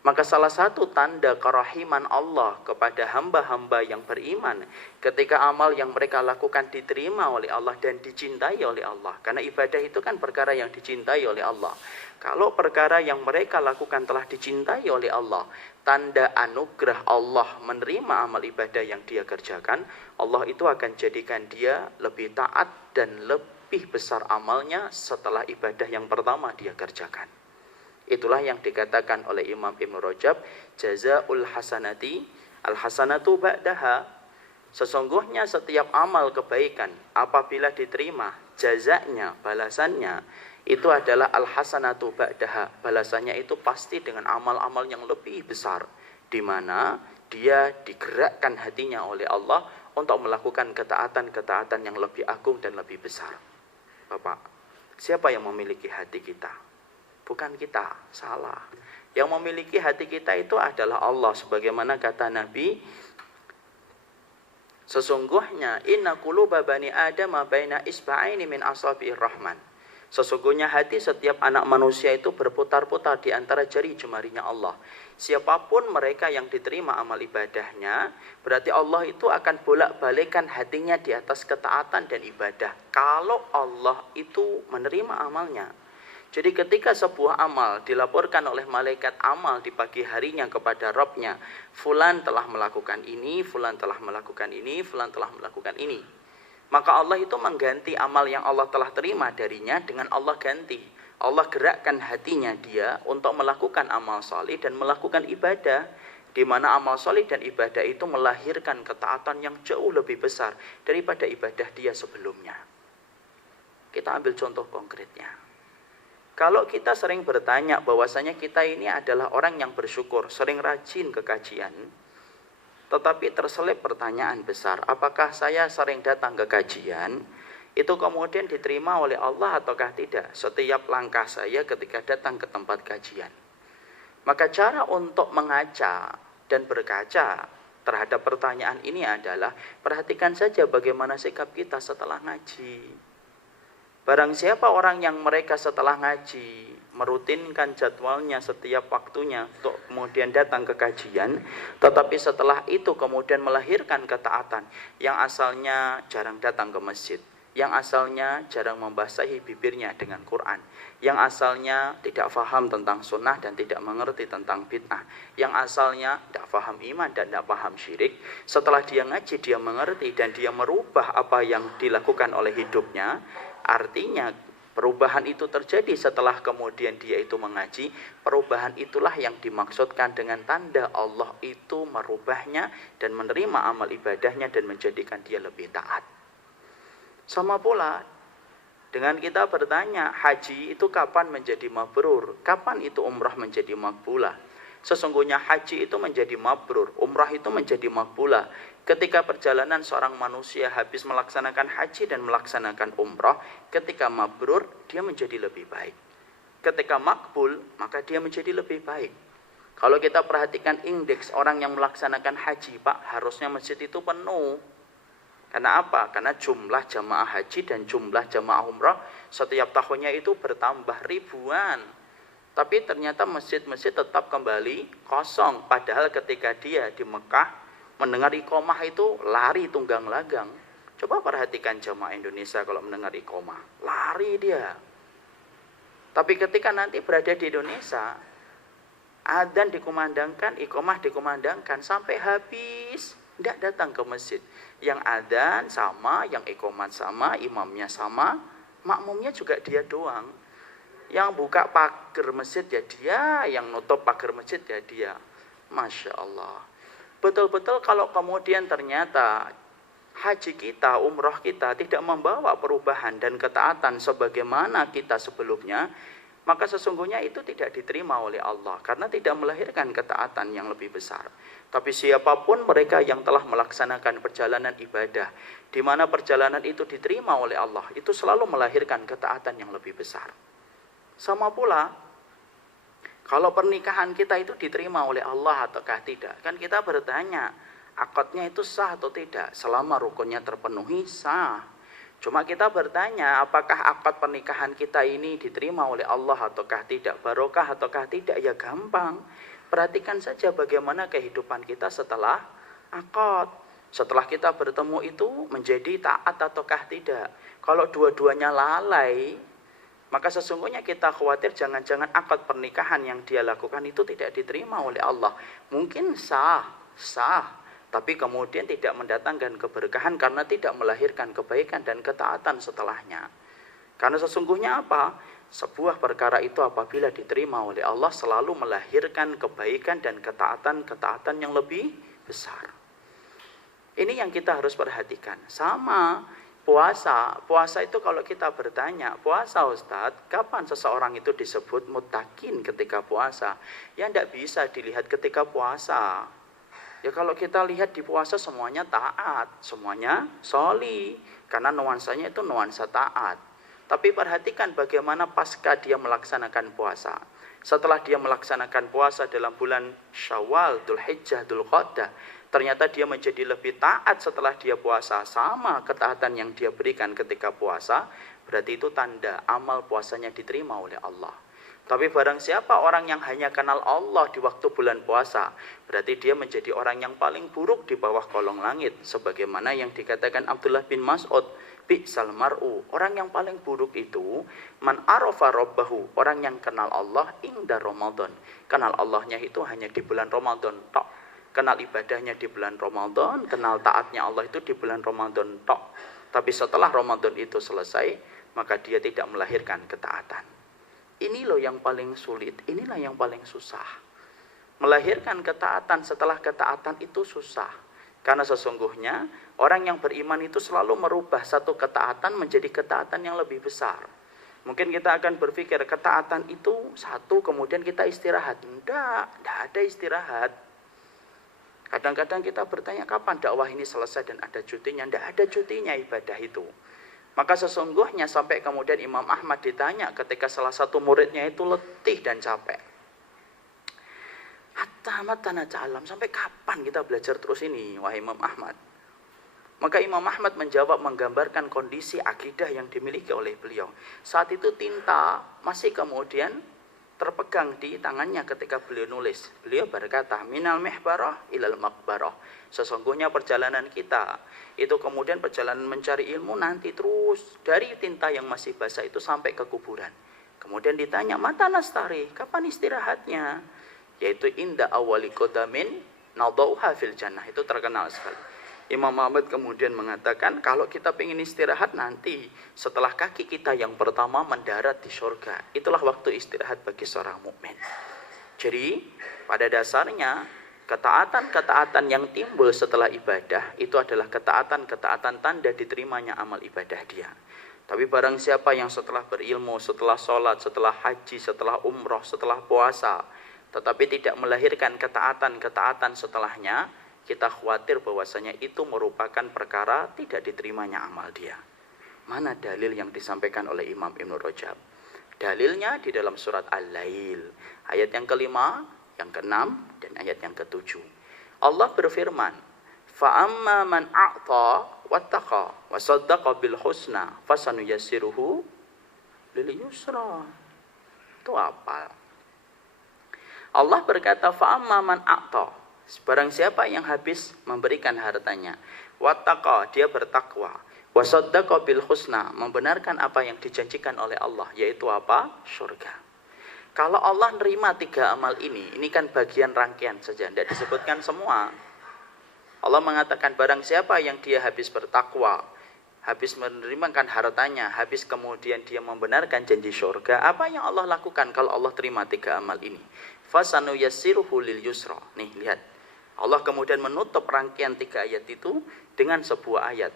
Maka salah satu tanda kerahiman Allah kepada hamba-hamba yang beriman ketika amal yang mereka lakukan diterima oleh Allah dan dicintai oleh Allah. Karena ibadah itu kan perkara yang dicintai oleh Allah. Kalau perkara yang mereka lakukan telah dicintai oleh Allah, tanda anugerah Allah menerima amal ibadah yang dia kerjakan, Allah itu akan jadikan dia lebih taat dan lebih besar amalnya setelah ibadah yang pertama dia kerjakan. Itulah yang dikatakan oleh Imam Ibn Rajab, jazaul hasanati al-hasanatu ba'daha. Sesungguhnya setiap amal kebaikan apabila diterima, jazanya, balasannya, itu adalah al-hasanatu ba'daha. Balasannya itu pasti dengan amal-amal yang lebih besar, di mana dia digerakkan hatinya oleh Allah untuk melakukan ketaatan-ketaatan yang lebih agung dan lebih besar. Bapak, siapa yang memiliki hati kita? Bukan kita, salah. Yang memiliki hati kita itu adalah Allah. Sebagaimana kata Nabi, sesungguhnya inna quluba bani Adam baina isba'aini min asabi'ir rahman. Sesungguhnya hati setiap anak manusia itu berputar-putar di antara jari jemarinya Allah. Siapapun mereka yang diterima amal ibadahnya, berarti Allah itu akan bolak-balikkan hatinya di atas ketaatan dan ibadah. Kalau Allah itu menerima amalnya. Jadi ketika sebuah amal dilaporkan oleh malaikat amal di pagi harinya kepada Rabb-nya, fulan telah melakukan ini, fulan telah melakukan ini, fulan telah melakukan ini. Maka Allah itu mengganti amal yang Allah telah terima darinya dengan Allah ganti. Allah gerakkan hatinya dia untuk melakukan amal salih dan melakukan ibadah. Di mana amal salih dan ibadah itu melahirkan ketaatan yang jauh lebih besar daripada ibadah dia sebelumnya. Kita ambil contoh konkretnya. Kalau kita sering bertanya bahwasanya kita ini adalah orang yang bersyukur, sering rajin ke kajian, tetapi terselip pertanyaan besar, apakah saya sering datang ke kajian, itu kemudian diterima oleh Allah ataukah tidak setiap langkah saya ketika datang ke tempat kajian. Maka cara untuk mengaca dan berkaca terhadap pertanyaan ini adalah, perhatikan saja bagaimana sikap kita setelah ngaji. Barang siapa orang yang mereka setelah ngaji merutinkan jadwalnya setiap waktunya untuk kemudian datang ke kajian, tetapi setelah itu kemudian melahirkan ketaatan, yang asalnya jarang datang ke masjid, yang asalnya jarang membasahi bibirnya dengan Quran, yang asalnya tidak faham tentang sunnah dan tidak mengerti tentang bid'ah, yang asalnya tidak faham iman dan tidak paham syirik, setelah dia ngaji dia mengerti dan dia merubah apa yang dilakukan oleh hidupnya. Artinya perubahan itu terjadi setelah kemudian dia itu mengaji. Perubahan itulah yang dimaksudkan dengan tanda Allah itu merubahnya dan menerima amal ibadahnya dan menjadikan dia lebih taat. Sama pula dengan kita bertanya, haji itu kapan menjadi mabrur? Kapan itu umrah menjadi makbulah? Sesungguhnya haji itu menjadi mabrur, umrah itu menjadi makbulah ketika perjalanan seorang manusia habis melaksanakan haji dan melaksanakan umrah. Ketika mabrur, dia menjadi lebih baik. Ketika makbul, maka dia menjadi lebih baik. Kalau kita perhatikan indeks orang yang melaksanakan haji, Pak, harusnya masjid itu penuh. Karena apa? Karena jumlah jamaah haji dan jumlah jamaah umrah setiap tahunnya itu bertambah ribuan. Tapi ternyata masjid-masjid tetap kembali kosong. Padahal ketika dia di Mekah, Mendengar iqomah itu lari tunggang langgang. Coba perhatikan jamaah Indonesia kalau mendengar iqomah, lari dia. Tapi ketika nanti berada di Indonesia, adzan dikumandangkan, iqomah dikumandangkan sampai habis, tidak datang ke masjid. Yang adzan sama, yang iqomat sama, imamnya sama, makmumnya juga dia doang. Yang buka pagar masjid ya dia, yang nutup pagar masjid ya dia. Masya Allah. Betul-betul kalau kemudian ternyata haji kita, umroh kita tidak membawa perubahan dan ketaatan sebagaimana kita sebelumnya, maka sesungguhnya itu tidak diterima oleh Allah karena tidak melahirkan ketaatan yang lebih besar. Tapi siapapun mereka yang telah melaksanakan perjalanan ibadah, di mana perjalanan itu diterima oleh Allah, itu selalu melahirkan ketaatan yang lebih besar. Sama pula, kalau pernikahan kita itu diterima oleh Allah ataukah tidak? Kan kita bertanya, akadnya itu sah atau tidak? Selama rukunnya terpenuhi, sah. Cuma kita bertanya, apakah akad pernikahan kita ini diterima oleh Allah ataukah tidak? Barokah ataukah tidak? Ya gampang. Perhatikan saja bagaimana kehidupan kita setelah akad. Setelah kita bertemu itu menjadi taat ataukah tidak? Kalau dua-duanya lalai, maka sesungguhnya kita khawatir jangan-jangan akad pernikahan yang dia lakukan itu tidak diterima oleh Allah. Mungkin sah, tapi kemudian tidak mendatangkan keberkahan karena tidak melahirkan kebaikan dan ketaatan setelahnya. Karena sesungguhnya apa? Sebuah perkara itu apabila diterima oleh Allah selalu melahirkan kebaikan dan ketaatan yang lebih besar. Ini yang kita harus perhatikan. Sama puasa itu kalau kita bertanya, puasa Ustadz, kapan seseorang itu disebut muttaqin ketika puasa? Ya tidak bisa dilihat ketika puasa. Ya kalau kita lihat di puasa semuanya taat, semuanya sholi, karena nuansanya itu nuansa taat. Tapi perhatikan bagaimana pasca dia melaksanakan puasa. Setelah dia melaksanakan puasa dalam bulan Syawal, Dzulhijjah, Dzulqa'dah, ternyata dia menjadi lebih taat setelah dia puasa. Sama ketaatan yang dia berikan ketika puasa, berarti itu tanda amal puasanya diterima oleh Allah. Tapi barang siapa orang yang hanya kenal Allah di waktu bulan puasa, berarti dia menjadi orang yang paling buruk di bawah kolong langit. Sebagaimana yang dikatakan Abdullah bin Mas'ud, bi'sal mar'u, orang yang paling buruk itu man arafa rabbahu, orang yang kenal Allah inda Ramadan. Kenal Allahnya itu hanya di bulan Ramadan tok. Kenal ibadahnya di bulan Ramadan, kenal taatnya Allah itu di bulan Ramadan tok. Tapi setelah Ramadan itu selesai, maka dia tidak melahirkan ketaatan. Ini loh yang paling sulit, inilah yang paling susah. Melahirkan ketaatan setelah ketaatan itu susah. Karena sesungguhnya orang yang beriman itu selalu merubah satu ketaatan menjadi ketaatan yang lebih besar. Mungkin kita akan berpikir ketaatan itu satu kemudian kita istirahat. Tidak ada istirahat. Kadang-kadang kita bertanya kapan dakwah ini selesai dan ada cutinya. Tidak ada cutinya ibadah itu. Maka sesungguhnya sampai kemudian Imam Ahmad ditanya ketika salah satu muridnya itu letih dan capek. Hatta matana ta'alam, sampai kapan kita belajar terus ini, wahai Imam Ahmad? Maka Imam Ahmad menjawab menggambarkan kondisi akidah yang dimiliki oleh beliau. Saat itu tinta masih kemudian terpegang di tangannya ketika beliau nulis. Beliau berkata, minal mihbarah ilal maqbarah. Sesungguhnya perjalanan kita itu kemudian perjalanan mencari ilmu nanti terus dari tinta yang masih basah itu sampai ke kuburan. Kemudian ditanya, mata nastari, kapan istirahatnya? Yaitu inda awali qadamin nadauha fil jannah. Itu terkenal sekali. Imam Ahmad kemudian mengatakan, kalau kita ingin istirahat nanti setelah kaki kita yang pertama mendarat di surga, itulah waktu istirahat bagi seorang mukmin. Jadi pada dasarnya ketaatan-ketaatan yang timbul setelah ibadah itu adalah ketaatan-ketaatan tanda diterimanya amal ibadah dia. Tapi barang siapa yang setelah berilmu, setelah sholat, setelah haji, setelah umroh, setelah puasa, tetapi tidak melahirkan ketaatan-ketaatan setelahnya, kita khawatir bahwasanya itu merupakan perkara tidak diterimanya amal dia. Mana dalil yang disampaikan oleh Imam Ibn Rajab? Dalilnya di dalam surat Al-Lail, ayat yang kelima, yang keenam, dan ayat yang ketujuh. Allah berfirman, فَأَمَّا مَنْ أَعْطَى وَاتَّقَى وَصَدَّقَ بِالْحُسْنَى فَسَنُيَسِّرُهُ لِلْيُسْرَى. Itu apa? Allah berkata, فَأَمَّا مَنْ أَعْطَى, Barang siapa yang habis memberikan hartanya, wattaqa, dia bertakwa, wasaddaqa bil husna, membenarkan apa yang dijanjikan oleh Allah, yaitu apa? Surga. Kalau Allah nerima 3 amal ini kan bagian rangkaian saja, tidak disebutkan semua. Allah mengatakan barang siapa yang dia habis bertakwa, habis menerimakan hartanya, habis kemudian dia membenarkan janji surga, apa yang Allah lakukan kalau Allah terima 3 amal ini? Fasanu yassiruhu lil yusra. Nih, lihat. Allah kemudian menutup rangkaian 3 ayat itu dengan sebuah ayat.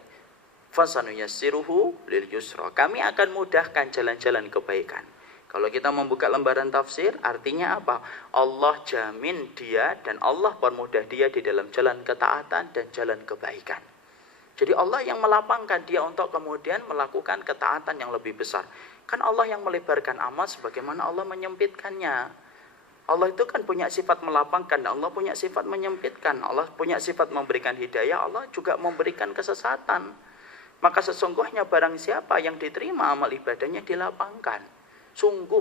Fasanu yassiruhu lil yusra. Kami akan mudahkan jalan-jalan kebaikan. Kalau kita membuka lembaran tafsir, artinya apa? Allah jamin dia dan Allah permudah dia di dalam jalan ketaatan dan jalan kebaikan. Jadi Allah yang melapangkan dia untuk kemudian melakukan ketaatan yang lebih besar. Kan Allah yang melebarkan amal sebagaimana Allah menyempitkannya. Allah itu kan punya sifat melapangkan, Allah punya sifat menyempitkan, Allah punya sifat memberikan hidayah, Allah juga memberikan kesesatan. Maka sesungguhnya barang siapa yang diterima amal ibadahnya dilapangkan. Sungguh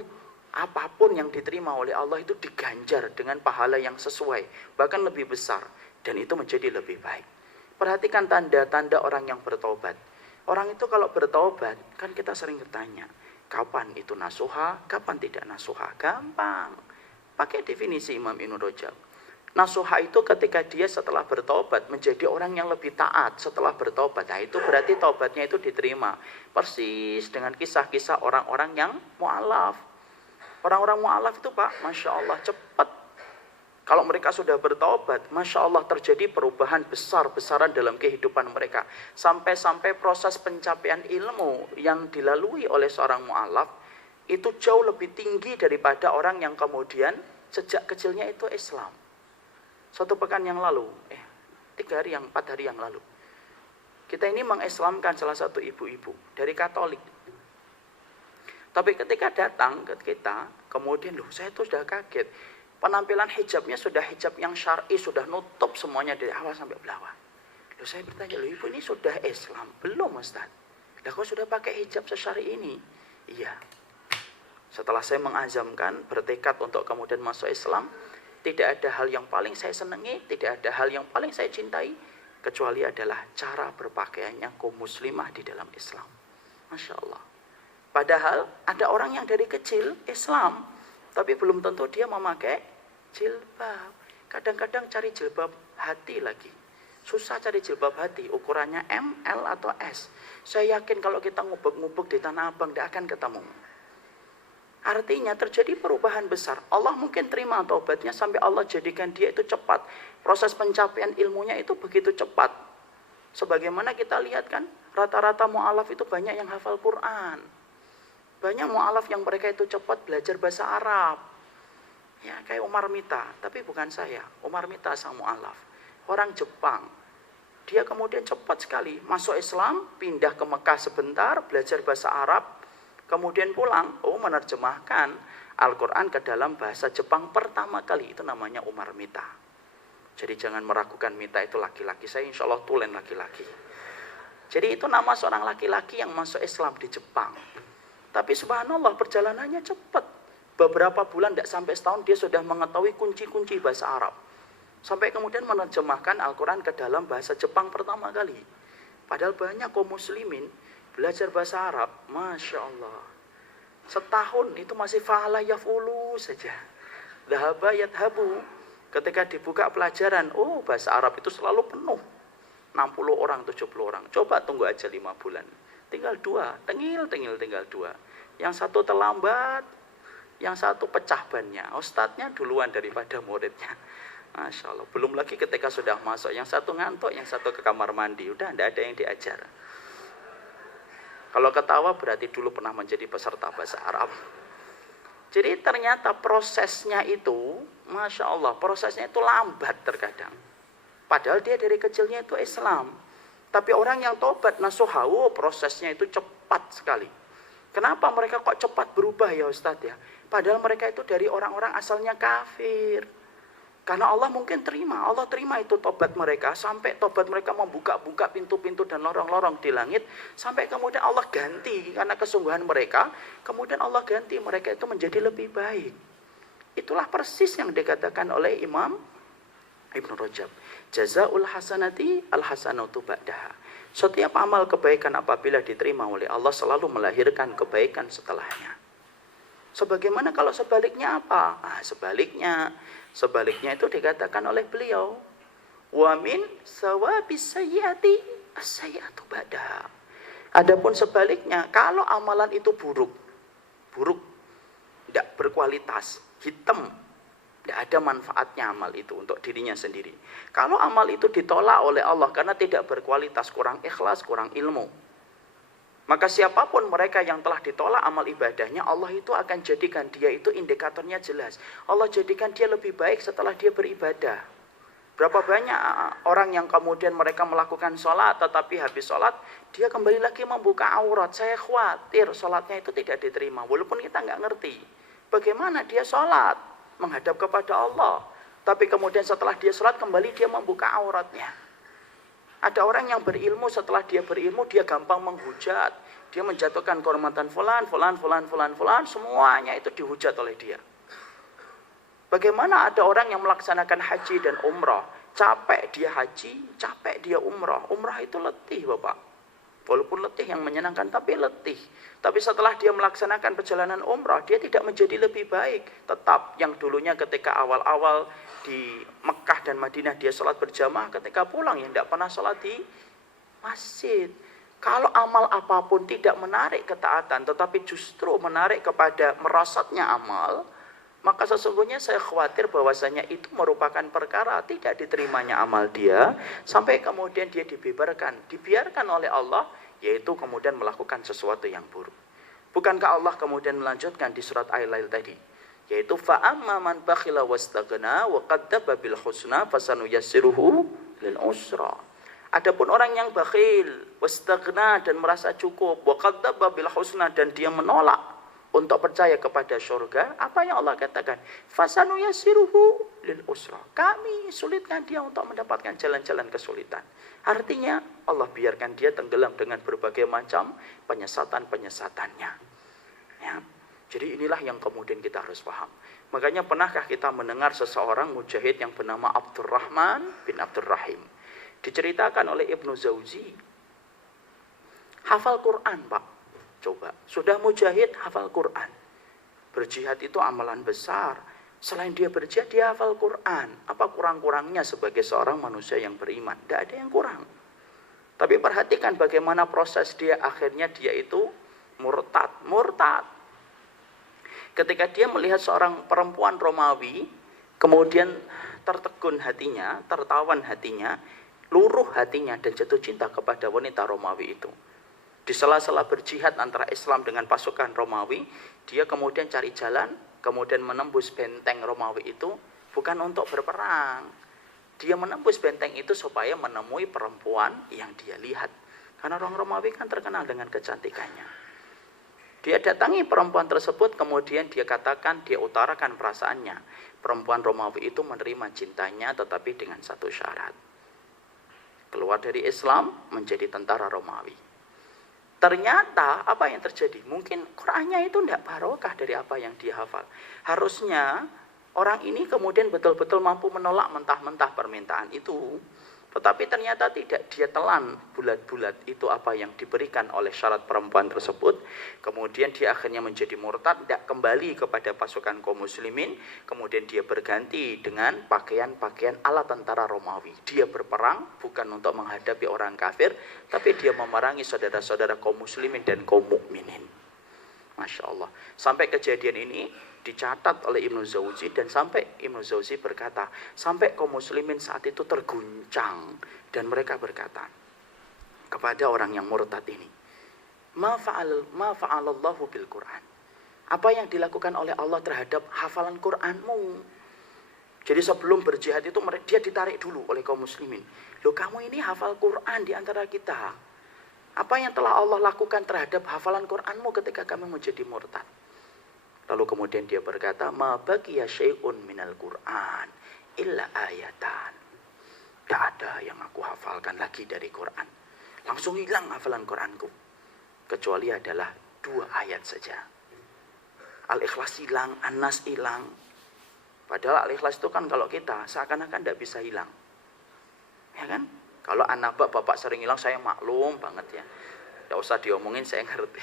apapun yang diterima oleh Allah itu diganjar dengan pahala yang sesuai, bahkan lebih besar, dan itu menjadi lebih baik. Perhatikan tanda-tanda orang yang bertobat. Orang itu kalau bertobat, kan kita sering bertanya, kapan itu nasuha, kapan tidak nasuha? Gampang. Pakai definisi Imam Ibnu Rajab. Nasuha itu ketika dia setelah bertobat menjadi orang yang lebih taat setelah bertobat. Nah, itu berarti tobatnya itu diterima. Persis dengan kisah-kisah orang-orang yang mu'alaf. Orang-orang mu'alaf itu Pak, Masya Allah cepat. Kalau mereka sudah bertobat, Masya Allah terjadi perubahan besar-besaran dalam kehidupan mereka. Sampai-sampai proses pencapaian ilmu yang dilalui oleh seorang mu'alaf itu jauh lebih tinggi daripada orang yang kemudian sejak kecilnya itu Islam. 1 pekan yang lalu, 4 hari yang lalu, kita ini mengislamkan salah satu ibu-ibu dari Katolik. Tapi ketika datang ke kita, kemudian saya itu sudah kaget. Penampilan hijabnya sudah hijab yang syar'i, sudah nutup semuanya dari awal sampai bawah. Saya bertanya, ibu ini sudah Islam? Belum Ustaz. Kok sudah pakai hijab sesyari ini? Iya. Setelah saya mengazamkan, bertekad untuk kemudian masuk Islam, tidak ada hal yang paling saya senangi, tidak ada hal yang paling saya cintai, kecuali adalah cara berpakaiannya kaum muslimah di dalam Islam. Masya Allah. Padahal ada orang yang dari kecil Islam, tapi belum tentu dia memakai jilbab. Kadang-kadang cari jilbab hati lagi. Susah cari jilbab hati, ukurannya M, L, atau S. Saya yakin kalau kita ngubek-ngubek di Tanah Abang, tidak akan ketemu. Artinya terjadi perubahan besar. Allah mungkin terima taubatnya sampai Allah jadikan dia itu cepat. Proses pencapaian ilmunya itu begitu cepat. Sebagaimana kita lihat kan, rata-rata mu'alaf itu banyak yang hafal Quran. Banyak mu'alaf yang mereka itu cepat belajar bahasa Arab. Ya, kayak Umar Mita, tapi bukan saya. Umar Mita sang mu'alaf. Orang Jepang. Dia kemudian cepat sekali masuk Islam, pindah ke Mekah sebentar, belajar bahasa Arab, kemudian pulang, menerjemahkan Al-Quran ke dalam bahasa Jepang pertama kali. Itu namanya Umar Mita. Jadi jangan meragukan Mita itu laki-laki. Saya insya Allah tulen laki-laki. Jadi itu nama seorang laki-laki yang masuk Islam di Jepang. Tapi subhanallah perjalanannya cepat. Beberapa bulan, tidak sampai setahun, dia sudah mengetahui kunci-kunci bahasa Arab. Sampai kemudian menerjemahkan Al-Quran ke dalam bahasa Jepang pertama kali. Padahal banyak kaum muslimin belajar bahasa Arab, Masya Allah. Setahun itu masih fa'ala yaf'ulu saja. Dhahaba yadhabu. Ketika dibuka pelajaran, bahasa Arab itu selalu penuh. 60 orang, 70 orang. Coba tunggu aja 5 bulan. Tinggal 2, tinggal 2. Yang satu terlambat, yang satu pecah bannya. Ustadznya duluan daripada muridnya. Masya Allah. Belum lagi ketika sudah masuk, yang satu ngantuk, yang satu ke kamar mandi. Udah tidak ada yang diajar. Kalau ketawa berarti dulu pernah menjadi peserta bahasa Arab. Jadi ternyata prosesnya itu, Masya Allah, prosesnya itu lambat terkadang. Padahal dia dari kecilnya itu Islam. Tapi orang yang tobat nasuha, prosesnya itu cepat sekali. Kenapa mereka kok cepat berubah ya Ustadz ya? Padahal mereka itu dari orang-orang asalnya kafir. Karena Allah mungkin terima, Allah terima itu tobat mereka, sampai tobat mereka membuka-buka pintu-pintu dan lorong-lorong di langit, sampai kemudian Allah ganti, karena kesungguhan mereka, kemudian Allah ganti mereka itu menjadi lebih baik. Itulah persis yang dikatakan oleh Imam Ibnu Rajab, jazaul hasanati al hasanatu ba'daha. Setiap amal kebaikan apabila diterima oleh Allah selalu melahirkan kebaikan setelahnya. Sebagaimana kalau sebaliknya apa? Sebaliknya itu dikatakan oleh beliau, wa min sawabis sayyiati as-sayyiatu ba'daha. Adapun sebaliknya, kalau amalan itu buruk, tidak berkualitas, hitam, tidak ada manfaatnya amal itu untuk dirinya sendiri. Kalau amal itu ditolak oleh Allah karena tidak berkualitas, kurang ikhlas, kurang ilmu, maka siapapun mereka yang telah ditolak amal ibadahnya, Allah itu akan jadikan dia itu indikatornya jelas. Allah jadikan dia lebih baik setelah dia beribadah. Berapa banyak orang yang kemudian mereka melakukan sholat, tetapi habis sholat, dia kembali lagi membuka aurat. Saya khawatir sholatnya itu tidak diterima, walaupun kita nggak ngerti bagaimana dia sholat menghadap kepada Allah, tapi kemudian setelah dia sholat kembali dia membuka auratnya. Ada orang yang berilmu, setelah dia berilmu dia gampang menghujat, dia menjatuhkan kehormatan fulan, semuanya itu dihujat oleh dia. Bagaimana ada orang yang melaksanakan haji dan umrah, capek dia haji, capek dia umrah. Umrah itu letih, Bapak. Walaupun letih yang menyenangkan, tapi letih. Tapi setelah dia melaksanakan perjalanan umrah, dia tidak menjadi lebih baik. Tetap yang dulunya ketika awal-awal di Mekah dan Madinah dia sholat berjamaah, ketika pulang yang tidak pernah sholat di masjid. Kalau amal apapun tidak menarik ketaatan, tetapi justru menarik kepada merosotnya amal, maka sesungguhnya saya khawatir bahwasanya itu merupakan perkara tidak diterimanya amal dia, sampai kemudian dia dibiarkan oleh Allah, yaitu kemudian melakukan sesuatu yang buruk. Bukankah Allah kemudian melanjutkan di surat Al-Lail tadi, yaitu fa'amma man bakhila wastaghna wa qadzdzaba bil husna fasanuyassiruhu lil usra. Adapun orang yang bakhil, wastaghna dan merasa cukup, wa qadzdzaba bil husna dan dia menolak untuk percaya kepada surga, apa yang Allah katakan? Fasanuyassiruhu lil usra. Kami sulitkan dia untuk mendapatkan jalan-jalan kesulitan. Artinya Allah biarkan dia tenggelam dengan berbagai macam penyesatan-penyesatannya. Ya. Jadi inilah yang kemudian kita harus paham. Makanya pernahkah kita mendengar seseorang mujahid yang bernama Abdurrahman bin Abdurrahim? Diceritakan oleh Ibnu Jauzi. Hafal Quran, Pak. Coba, sudah mujahid hafal Quran. Berjihad itu amalan besar. Selain dia berjihad, dia hafal Quran. Apa kurang-kurangnya sebagai seorang manusia yang beriman? Tidak ada yang kurang. Tapi perhatikan bagaimana proses dia, akhirnya dia itu murtad. Ketika dia melihat seorang perempuan Romawi, kemudian tertegun hatinya, tertawan hatinya, luruh hatinya dan jatuh cinta kepada wanita Romawi itu. Di sela-sela berjihad antara Islam dengan pasukan Romawi, dia kemudian cari jalan, kemudian menembus benteng Romawi itu, bukan untuk berperang. Dia menembus benteng itu supaya menemui perempuan yang dia lihat. Karena orang Romawi kan terkenal dengan kecantikannya. Dia datangi perempuan tersebut, kemudian dia katakan, dia utarakan perasaannya. Perempuan Romawi itu menerima cintanya, tetapi dengan satu syarat. Keluar dari Islam, menjadi tentara Romawi. Ternyata apa yang terjadi? Mungkin Qur'annya itu tidak barokah dari apa yang dia hafal. Harusnya orang ini kemudian betul-betul mampu menolak mentah-mentah permintaan itu. Tetapi ternyata tidak, dia telan bulat-bulat itu apa yang diberikan oleh syarat perempuan tersebut. Kemudian dia akhirnya menjadi murtad, tidak kembali kepada pasukan kaum muslimin. Kemudian dia berganti dengan pakaian-pakaian ala tentara Romawi. Dia berperang bukan untuk menghadapi orang kafir, tapi dia memerangi saudara-saudara kaum muslimin dan kaum mukminin. Masya Allah. Sampai kejadian ini dicatat oleh Ibnu Jauzi, dan sampai Ibnu Jauzi berkata, sampai kaum muslimin saat itu terguncang dan mereka berkata kepada orang yang murtad ini, ma fa'alallahu bil Quran. Apa yang dilakukan oleh Allah terhadap hafalan Quranmu? Jadi sebelum berjihad itu dia ditarik dulu oleh kaum muslimin. Loh, kamu ini hafal Quran di antara kita. Apa yang telah Allah lakukan terhadap hafalan Quranmu ketika kami menjadi murtad? Lalu kemudian dia berkata, ma baqiya syai'un minal Qur'an illa ayatan. Tidak ada yang aku hafalkan lagi dari Quran. Langsung hilang hafalan Quranku. Kecuali adalah 2 ayat saja. Al-Ikhlas hilang, An-Nas hilang. Padahal al-ikhlas itu kan kalau kita seakan-akan tidak bisa hilang. Ya kan? Kalau anak bapak sering hilang, saya maklum banget ya. Tidak usah diomongin, saya ngerti.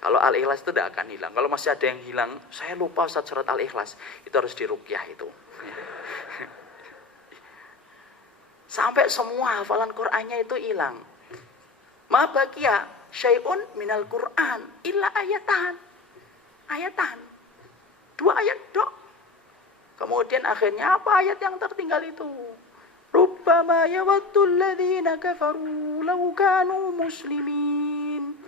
Kalau al-ikhlas itu tidak akan hilang. Kalau masih ada yang hilang, saya lupa Ustaz surat al-ikhlas. Itu harus diruqyah itu. Sampai semua hafalan Qur'annya itu hilang. Ma baqiya syai'un minal Qur'an illa ayatan. Ayatan. 2 ayat dok. Kemudian akhirnya apa ayat yang tertinggal itu? Rubbama yawaddul ladzina kafaru law kanu muslimin.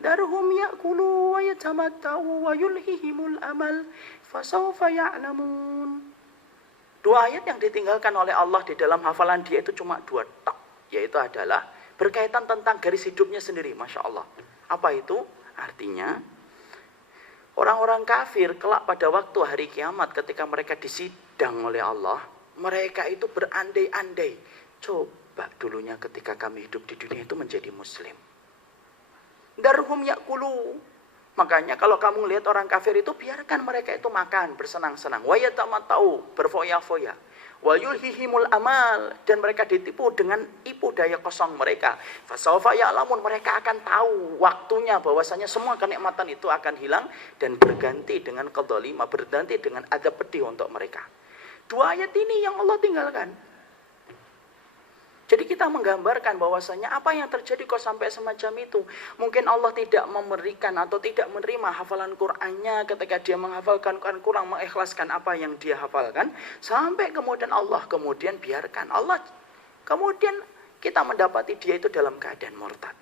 Darhum ya'kulu wa yatamatta'u wa yulhihimul amal fasawfa ya'lamun. 2 ayat yang ditinggalkan oleh Allah di dalam hafalan dia itu cuma 2 tok, yaitu adalah berkaitan tentang garis hidupnya sendiri. Masya Allah. Apa itu? Artinya orang-orang kafir kelak pada waktu hari kiamat ketika mereka disidang oleh Allah, mereka itu berandai-andai. Coba dulunya ketika kami hidup di dunia itu menjadi muslim. Darhum ya'kulu. Makanya kalau kamu lihat orang kafir itu, biarkan mereka itu makan, bersenang-senang. Wa yatamatta'u, berfoya-foya. Wa yulhihimul amal, dan mereka ditipu dengan tipu daya kosong mereka. Fasawfa ya'lamun, mereka akan tahu waktunya bahwasanya semua kenikmatan itu akan hilang dan berganti dengan kedzalimah, berganti dengan azab pedih untuk mereka. 2 ayat ini yang Allah tinggalkan. Jadi kita menggambarkan bahwasanya apa yang terjadi kok sampai semacam itu. Mungkin Allah tidak memberikan atau tidak menerima hafalan Qur'annya ketika dia menghafalkan Quran, kurang mengikhlaskan apa yang dia hafalkan. Sampai kemudian Allah kemudian biarkan. Allah kemudian kita mendapati dia itu dalam keadaan murtad.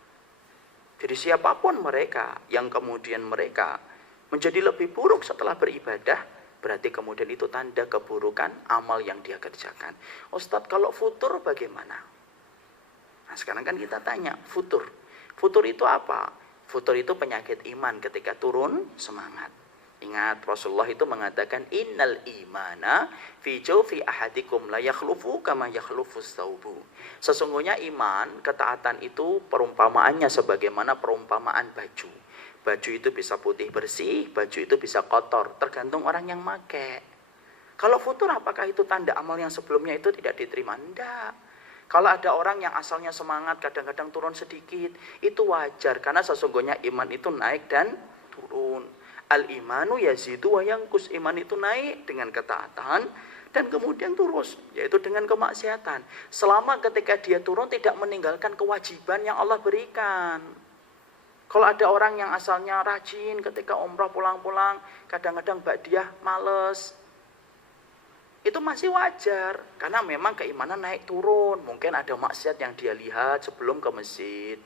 Jadi siapapun mereka yang kemudian mereka menjadi lebih buruk setelah beribadah, berarti kemudian itu tanda keburukan amal yang dia kerjakan. Ustadz, kalau futur bagaimana? Nah sekarang kan kita tanya, futur. Futur itu apa? Futur itu penyakit iman ketika turun semangat. Ingat Rasulullah itu mengatakan innal imana fi jawfi ahadikum la yakhlufu kama yakhlufus thawbu. Sesungguhnya iman, ketaatan itu perumpamaannya sebagaimana perumpamaan baju. Baju itu bisa putih bersih, baju itu bisa kotor, tergantung orang yang make. Kalau futur apakah itu tanda amal yang sebelumnya itu tidak diterima? Tidak. Kalau ada orang yang asalnya semangat, kadang-kadang turun sedikit, itu wajar. Karena sesungguhnya iman itu naik dan turun. Al-imanu yazidu wa yanqus. Iman itu naik dengan ketaatan dan kemudian terus, yaitu dengan kemaksiatan. Selama ketika dia turun tidak meninggalkan kewajiban yang Allah berikan. Kalau ada orang yang asalnya rajin ketika umrah pulang-pulang, kadang-kadang ba'diyah males, itu masih wajar, karena memang keimanan naik turun. Mungkin ada maksiat yang dia lihat sebelum ke masjid,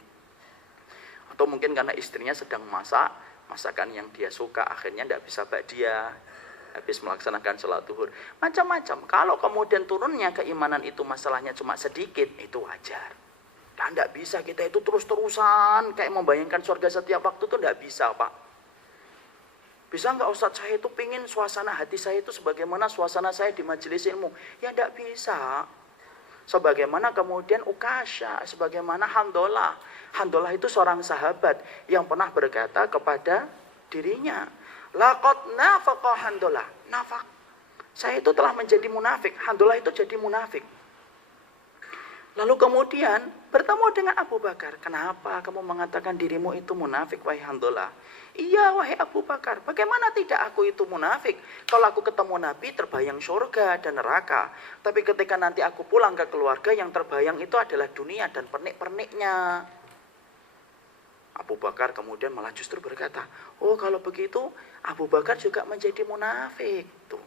atau mungkin karena istrinya sedang masak masakan yang dia suka, akhirnya tidak bisa ba'diyah habis melaksanakan sholat zuhur. Macam-macam. Kalau kemudian turunnya keimanan itu masalahnya cuma sedikit, itu wajar. Dan tidak bisa kita itu terus-terusan kayak membayangkan surga setiap waktu, itu tidak bisa Pak. Bisa nggak Ustadz, saya itu pingin suasana hati saya itu sebagaimana suasana saya di majelis ilmu? Ya tidak bisa. Sebagaimana kemudian Ukasha, sebagaimana Handolah. Handolah itu seorang sahabat yang pernah berkata kepada dirinya, laqad nafaqa Handolah. Nafaq. Saya itu telah menjadi munafik. Handolah itu jadi munafik. Lalu kemudian bertemu dengan Abu Bakar. Kenapa kamu mengatakan dirimu itu munafik, wahai Handolah? Iya, wahai Abu Bakar. Bagaimana tidak aku itu munafik? Kalau aku ketemu Nabi terbayang surga dan neraka. Tapi ketika nanti aku pulang ke keluarga, yang terbayang itu adalah dunia dan pernik-perniknya. Abu Bakar kemudian malah justru berkata, oh kalau begitu Abu Bakar juga menjadi munafik. Tuh.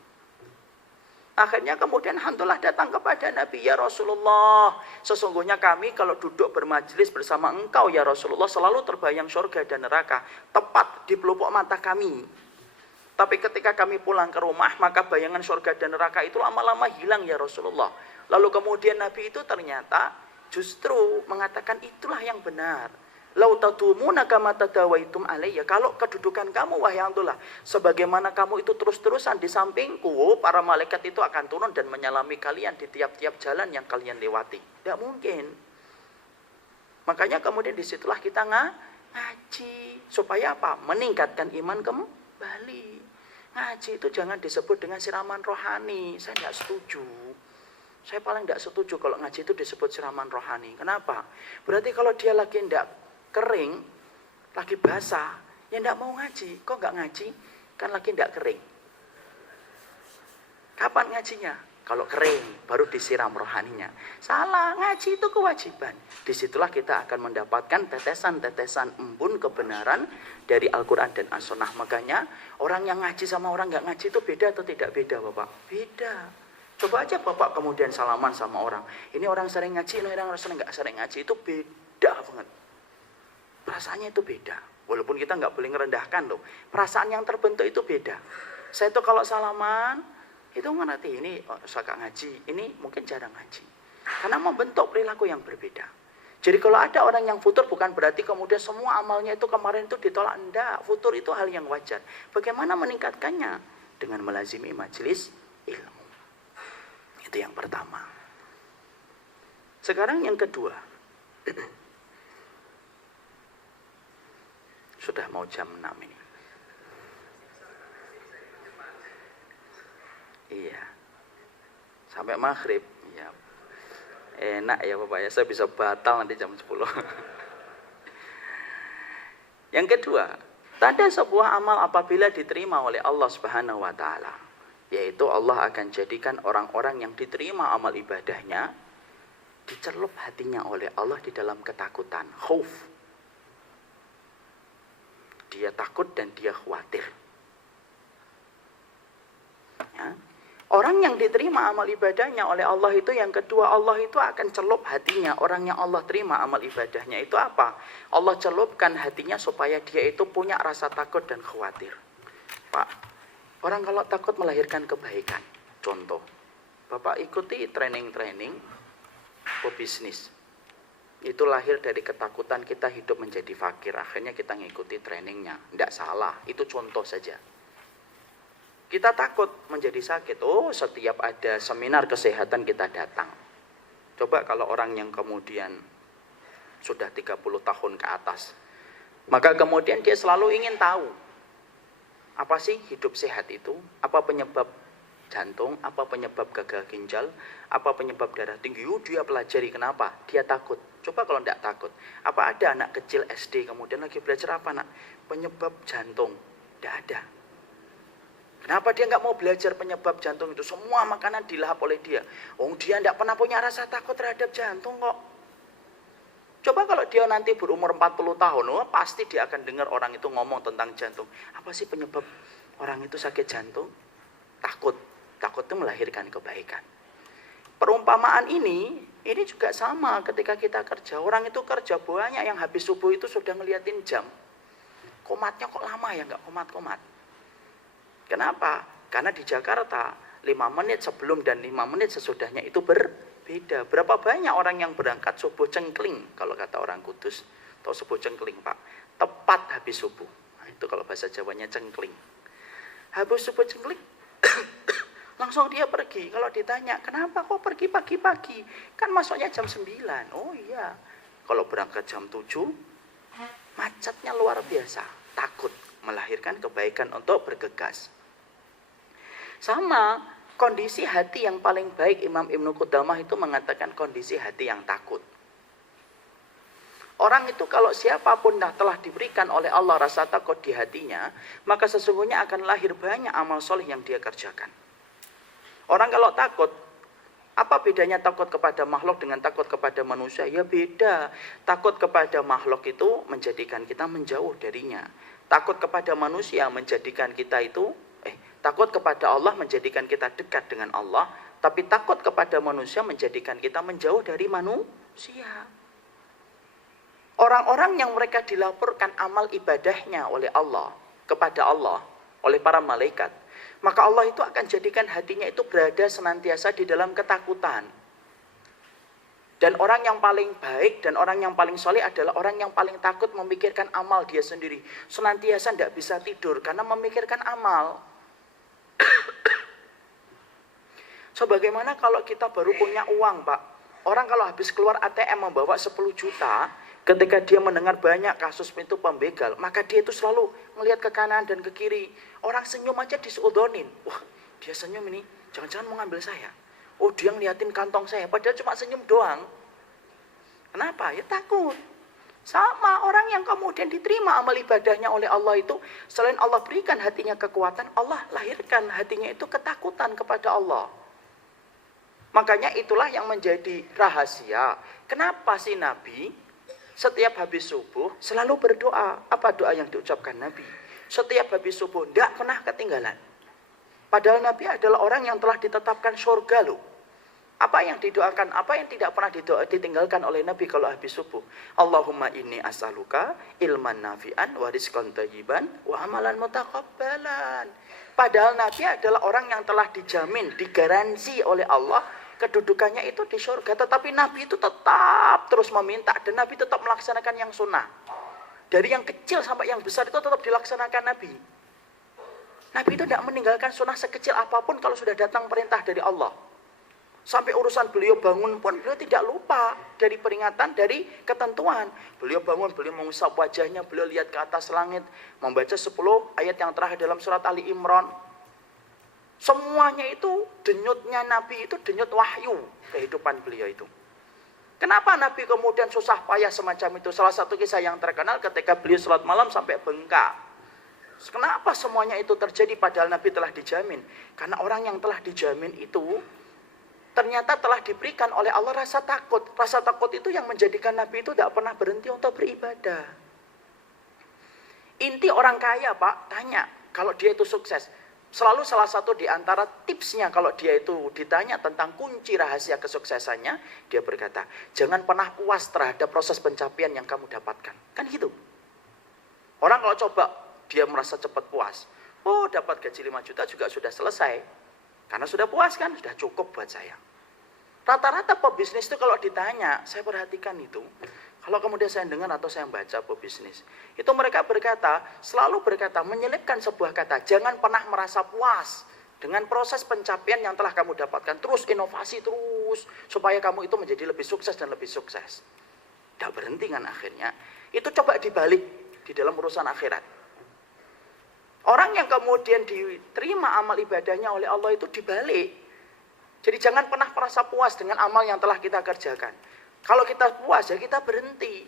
Akhirnya kemudian Handolah datang kepada Nabi, ya Rasulullah, sesungguhnya kami kalau duduk bermajlis bersama engkau ya Rasulullah selalu terbayang surga dan neraka, tepat di pelupuk mata kami. Tapi ketika kami pulang ke rumah, maka bayangan surga dan neraka itu lama-lama hilang ya Rasulullah. Lalu kemudian Nabi itu ternyata justru mengatakan itulah yang benar. Lau tadumuna kama tadawaitum alayya. Kalau kedudukan kamu wahai Handolah sebagaimana kamu itu terus-terusan di sampingku, para malaikat itu akan turun dan menyalami kalian di tiap-tiap jalan yang kalian lewati. Tidak mungkin. Makanya kemudian disitulah kita ngaji. Supaya apa? Meningkatkan iman kembali. Ngaji itu jangan disebut dengan siraman rohani. Saya tidak setuju. Saya paling tidak setuju kalau ngaji itu disebut siraman rohani. Kenapa? Berarti kalau dia lagi tidak kering, lagi basah, ya tidak mau ngaji. Kok nggak ngaji? Kan lagi tidak kering. Kapan ngajinya? Kalau kering, baru disiram rohaninya. Salah, ngaji itu kewajiban. Disitulah kita akan mendapatkan tetesan-tetesan embun kebenaran dari Al-Quran dan As-Sunnah. Makanya orang yang ngaji sama orang nggak ngaji itu beda atau tidak beda, Bapak? Beda. Coba aja Bapak kemudian salaman sama orang. Ini orang sering ngaji, ini orang sering nggak sering ngaji. Itu beda banget. Perasaannya itu beda. Walaupun kita nggak boleh merendahkan loh. Perasaan yang terbentuk itu beda. Saya tuh kalau salaman, itu ngerti ini suka ngaji, ini mungkin jarang ngaji. Karena membentuk perilaku yang berbeda. Jadi kalau ada orang yang futur bukan berarti kemudian semua amalnya itu kemarin itu ditolak. Enggak, futur itu hal yang wajar. Bagaimana meningkatkannya? Dengan melazimi majelis ilmu. Itu yang pertama. Sekarang yang kedua. Sudah mau jam 6 ini. Iya. Sampai maghrib. Ya. Enak ya Bapak ya. Saya bisa batal nanti jam 10. Yang kedua, tanda sebuah amal apabila diterima oleh Allah Subhanahu wa taala, yaitu Allah akan jadikan orang-orang yang diterima amal ibadahnya dicelup hatinya oleh Allah di dalam ketakutan, khauf. Dia takut dan dia khawatir. Ya. Orang yang diterima amal ibadahnya oleh Allah itu yang kedua, Allah itu akan celup hatinya. Orang yang Allah terima amal ibadahnya itu apa? Allah celupkan hatinya supaya dia itu punya rasa takut dan khawatir. Pak, orang kalau takut melahirkan kebaikan. Contoh, Bapak ikuti training-training pebisnis. Itu lahir dari ketakutan kita hidup menjadi fakir. Akhirnya kita ngikuti trainingnya. Tidak salah, itu contoh saja. Kita takut menjadi sakit. Oh, setiap ada seminar kesehatan kita datang. Coba kalau orang yang kemudian sudah 30 tahun ke atas. Maka kemudian dia selalu ingin tahu. Apa sih hidup sehat itu? Apa penyebab jantung? Apa penyebab gagal ginjal? Apa penyebab darah tinggi? Dia pelajari. Kenapa? Dia takut. Coba kalau tidak takut. Apa ada anak kecil SD kemudian lagi belajar apa nak? Penyebab jantung. Tidak ada. Kenapa dia nggak mau belajar penyebab jantung itu? Semua makanan dilahap oleh dia. Oh, dia tidak pernah punya rasa takut terhadap jantung kok. Coba kalau dia nanti berumur 40 tahun, pasti dia akan dengar orang itu ngomong tentang jantung. Apa sih penyebab orang itu sakit jantung? Takut. Takut itu melahirkan kebaikan. Perumpamaan ini juga sama ketika kita kerja. Orang itu kerja banyak yang habis subuh itu sudah ngeliatin jam. Komatnya kok lama ya, nggak komat-komat. Kenapa? Karena di Jakarta 5 menit sebelum dan 5 menit sesudahnya itu berbeda. Berapa banyak orang yang berangkat subuh cengkling, kalau kata orang Kudus. Tahu subuh cengkling Pak? Tepat habis subuh. Nah, itu kalau bahasa Jawanya cengkling. Habis subuh cengkling, langsung dia pergi. Kalau ditanya, kenapa kok pergi pagi-pagi? Kan masuknya jam 9. Oh iya, kalau berangkat jam 7, macetnya luar biasa. Takut melahirkan kebaikan untuk bergegas. Sama, kondisi hati yang paling baik Imam Ibnu Qudamah itu mengatakan kondisi hati yang takut. Orang itu kalau siapapun telah diberikan oleh Allah rasa takut di hatinya, maka sesungguhnya akan lahir banyak amal soleh yang dia kerjakan. Orang kalau takut, apa bedanya takut kepada makhluk dengan takut kepada manusia? Ya beda. Takut kepada makhluk itu menjadikan kita menjauh darinya. Takut kepada manusia menjadikan kita itu takut kepada Allah menjadikan kita dekat dengan Allah, tapi takut kepada manusia menjadikan kita menjauh dari manusia. Orang-orang yang mereka dilaporkan amal ibadahnya oleh Allah, kepada Allah, oleh para malaikat, maka Allah itu akan jadikan hatinya itu berada senantiasa di dalam ketakutan. Dan orang yang paling baik dan orang yang paling soleh adalah orang yang paling takut memikirkan amal dia sendiri. Senantiasa tidak bisa tidur karena memikirkan amal. So bagaimana kalau kita baru punya uang Pak? Orang kalau habis keluar ATM membawa 10 juta, Ketika dia mendengar banyak kasus itu pembegal, maka dia itu selalu melihat ke kanan dan ke kiri. Orang senyum aja disuudonin. Wah, dia senyum ini, jangan-jangan mau ngambil saya. Oh, dia ngeliatin kantong saya, padahal cuma senyum doang. Kenapa? Ya takut. Sama orang yang kemudian diterima amal ibadahnya oleh Allah itu, selain Allah berikan hatinya kekuatan, Allah lahirkan hatinya itu ketakutan kepada Allah. Makanya itulah yang menjadi rahasia. Kenapa sih Nabi setiap habis subuh selalu berdoa? Apa doa yang diucapkan Nabi? Setiap habis subuh tidak pernah ketinggalan. Padahal Nabi adalah orang yang telah ditetapkan surga loh. Apa yang didoakan, apa yang tidak pernah ditinggalkan oleh Nabi kalau habis subuh? Allahumma inni as'aluka ilman nafi'an wa rizqan thayyiban wa amalan mutaqabbalan. Padahal Nabi adalah orang yang telah dijamin, digaransi oleh Allah kedudukannya itu di surga, tetapi Nabi itu tetap terus meminta dan Nabi tetap melaksanakan yang sunnah. Dari yang kecil sampai yang besar itu tetap dilaksanakan Nabi. Nabi itu tidak meninggalkan sunnah sekecil apapun kalau sudah datang perintah dari Allah. Sampai urusan beliau bangun pun beliau tidak lupa dari peringatan, dari ketentuan. Beliau bangun, beliau mengusap wajahnya, beliau lihat ke atas langit, membaca 10 ayat yang terakhir dalam surat Ali Imran. Semuanya itu denyutnya Nabi itu denyut wahyu kehidupan beliau itu. Kenapa Nabi kemudian susah payah semacam itu? Salah satu kisah yang terkenal ketika beliau salat malam sampai bengkak. Kenapa semuanya itu terjadi padahal Nabi telah dijamin? Karena orang yang telah dijamin itu ternyata telah diberikan oleh Allah rasa takut. Rasa takut itu yang menjadikan Nabi itu tidak pernah berhenti untuk beribadah. Inti orang kaya Pak, tanya kalau dia itu sukses. Selalu salah satu di antara tipsnya kalau dia itu ditanya tentang kunci rahasia kesuksesannya, dia berkata, jangan pernah puas terhadap proses pencapaian yang kamu dapatkan. Kan gitu. Orang kalau coba dia merasa cepat puas, oh dapat gaji 5 juta juga sudah selesai. Karena sudah puas kan, sudah cukup buat saya. Rata-rata pebisnis itu kalau ditanya, saya perhatikan itu, kalau kemudian saya dengar atau saya baca pebisnis, itu mereka berkata, selalu berkata, menyelipkan sebuah kata, jangan pernah merasa puas dengan proses pencapaian yang telah kamu dapatkan. Terus inovasi terus, supaya kamu itu menjadi lebih sukses dan lebih sukses. Tidak berhenti kan akhirnya. Itu coba dibalik di dalam urusan akhirat. Orang yang kemudian diterima amal ibadahnya oleh Allah itu dibalik. Jadi jangan pernah merasa puas dengan amal yang telah kita kerjakan. Kalau kita puas ya kita berhenti.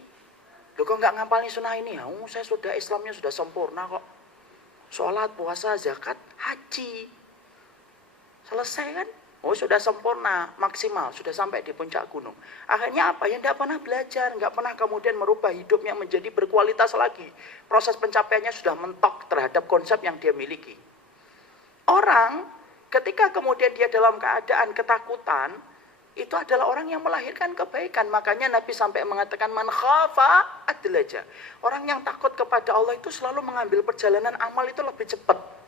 Loh kok nggak ngapalin sunnah ini ya? Oh, saya sudah Islamnya sudah sempurna kok. Sholat, puasa, zakat, haji. Selesai kan? Oh sudah sempurna, maksimal, sudah sampai di puncak gunung. Akhirnya apa? Ya tidak pernah belajar, nggak pernah kemudian merubah hidupnya menjadi berkualitas lagi. Proses pencapaiannya sudah mentok terhadap konsep yang dia miliki. Orang ketika kemudian dia dalam keadaan ketakutan, itu adalah orang yang melahirkan kebaikan. Makanya Nabi sampai mengatakan man khafa adlaja. Orang yang takut kepada Allah itu selalu mengambil perjalanan amal itu lebih cepat.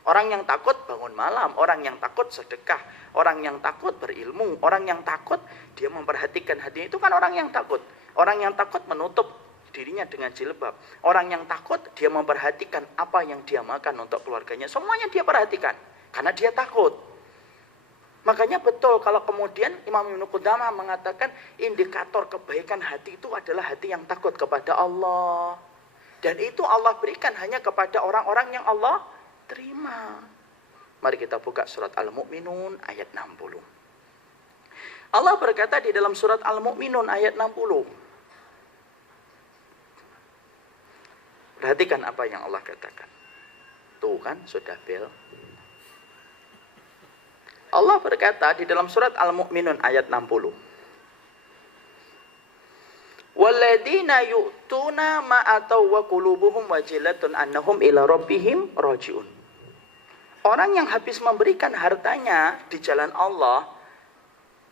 Orang yang takut bangun malam, orang yang takut sedekah, orang yang takut berilmu, orang yang takut dia memperhatikan hatinya, itu kan orang yang takut. Orang yang takut menutup dirinya dengan jilbab. Orang yang takut dia memperhatikan apa yang dia makan untuk keluarganya. Semuanya dia perhatikan karena dia takut. Makanya betul kalau kemudian Imam Ibnu Qudamah mengatakan indikator kebaikan hati itu adalah hati yang takut kepada Allah. Dan itu Allah berikan hanya kepada orang-orang yang Allah terima. Mari kita buka surat Al-Mu'minun ayat 60. Allah berkata di dalam surat Al-Mu'minun ayat 60. Perhatikan apa yang Allah katakan. Tuh kan sudah bel. Allah berkata di dalam surat Al-Mu'minun ayat 60. Walladzina yu'tuna ma ataw wa qulubuhum wajilatun annahum ila rabbihim raji'un. Orang yang habis memberikan hartanya di jalan Allah,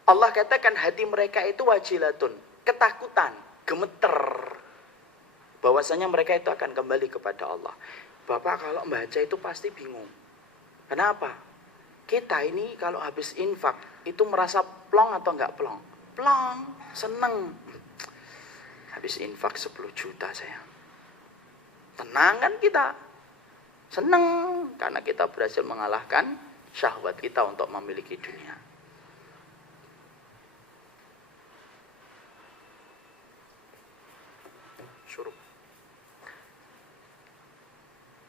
Allah katakan hati mereka itu wajilatun, ketakutan, gemeter. Bahwasanya mereka itu akan kembali kepada Allah. Bapak kalau membaca itu pasti bingung. Kenapa? Kita ini kalau habis infak itu merasa plong atau enggak plong? Plong, seneng. Habis infak 10 juta saya. Tenang kan kita? Seneng karena kita berhasil mengalahkan syahwat kita untuk memiliki dunia.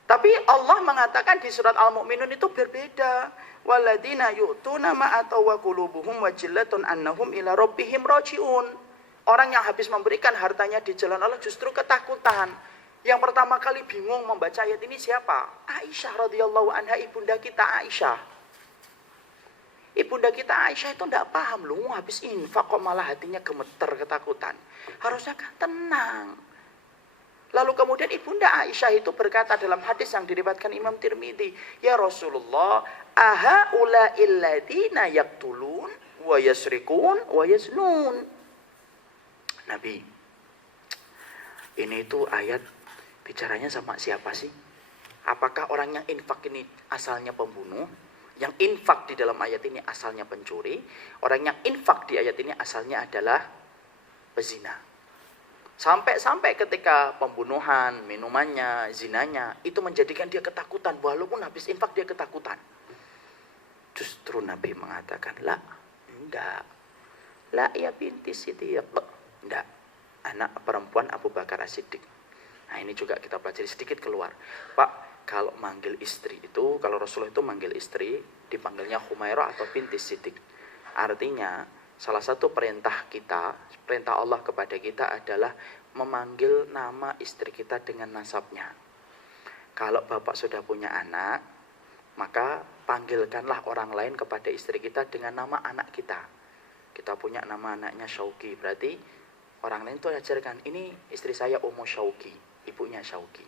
Tapi Allah mengatakan di surat Al-Mu'minun itu berbeda. Walladzina yu'tuna ma ataw wa qulubuhum wajillatun annahum ila rabbihim raji'un. Orang yang habis memberikan hartanya di jalan Allah justru ketakutan. Yang pertama kali bingung membaca ayat ini siapa? Aisyah radhiyallahu anha, ibunda kita Aisyah. Ibunda kita Aisyah itu tidak paham loh, habis infak kok malah hatinya gemeter ketakutan. Harusnya kan tenang. Lalu kemudian ibunda Aisyah itu berkata dalam hadis yang diriwayatkan Imam Tirmidzi, "Ya Rasulullah, aha ulail ladzina yaqtulun wa yasrikun wa yaznun." Nabi, ini itu ayat bicaranya sama siapa sih? Apakah orang yang infak ini asalnya pembunuh? Yang infak di dalam ayat ini asalnya pencuri? Orang yang infak di ayat ini asalnya adalah pezina. Sampai ketika pembunuhan, minumannya, zinanya, itu menjadikan dia ketakutan. Walaupun habis infak dia ketakutan. Justru Nabi mengatakan, enggak. La ya binti Siddiq. Enggak. Anak perempuan Abu Bakar As-Siddiq. Nah ini juga kita pelajari sedikit keluar. Pak, kalau manggil istri itu, kalau Rasulullah itu manggil istri, dipanggilnya Humairah atau binti Siddiq. Artinya, salah satu perintah kita, perintah Allah kepada kita adalah memanggil nama istri kita dengan nasabnya. Kalau bapak sudah punya anak, maka panggilkanlah orang lain kepada istri kita dengan nama anak kita. Kita punya nama anaknya Syauki, berarti orang lain itu ajarkan, ini istri saya Ummu Syauki, ibunya Syauki.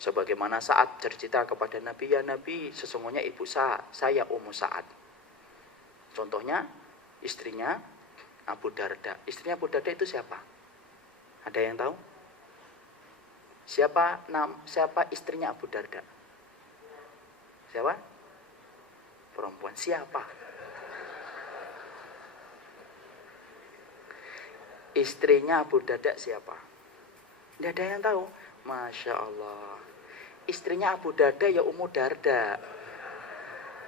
Sebagaimana Sa'ad cerita kepada Nabi, ya Nabi, sesungguhnya ibu saya Ummu Sa'ad. Contohnya, istrinya Abu Darda. Istrinya Abu Darda itu siapa? Ada yang tahu? Siapa istrinya Abu Darda? Siapa? Perempuan. Siapa? Istrinya Abu Darda siapa? Tidak ada yang tahu. Masya Allah. Istrinya Abu Darda ya Ummu Darda.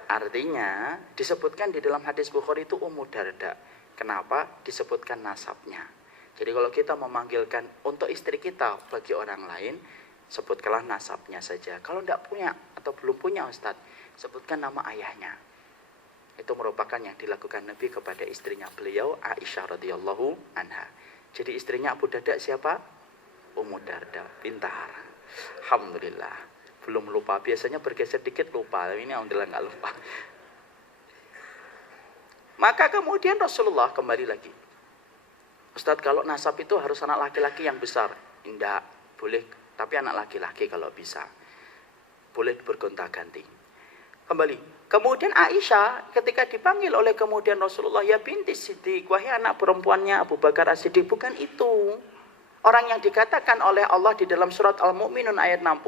Artinya disebutkan di dalam hadis Bukhari itu Ummu Darda. Kenapa? Disebutkan nasabnya. Jadi kalau kita memanggilkan untuk istri kita bagi orang lain, sebutkanlah nasabnya saja. Kalau tidak punya atau belum punya Ustadz, sebutkan nama ayahnya. Itu merupakan yang dilakukan Nabi kepada istrinya beliau Aisyah radhiyallahu anha. Jadi istrinya Abu Darda siapa? Ummu Darda. Pintar. Alhamdulillah. Belum lupa, biasanya bergeser dikit lupa, tapi ini alhamdulillah nggak lupa. Maka kemudian Rasulullah kembali lagi, Ustadz kalau nasab itu harus anak laki-laki yang besar? Enggak, boleh, tapi anak laki-laki kalau bisa. Boleh bergonta-ganti. Kembali. Kemudian Aisyah ketika dipanggil oleh kemudian Rasulullah, ya binti Siddiq, wahai anak perempuannya Abu Bakar As-Siddiq, bukan itu. Orang yang dikatakan oleh Allah di dalam surat Al-Mu'minun ayat 60,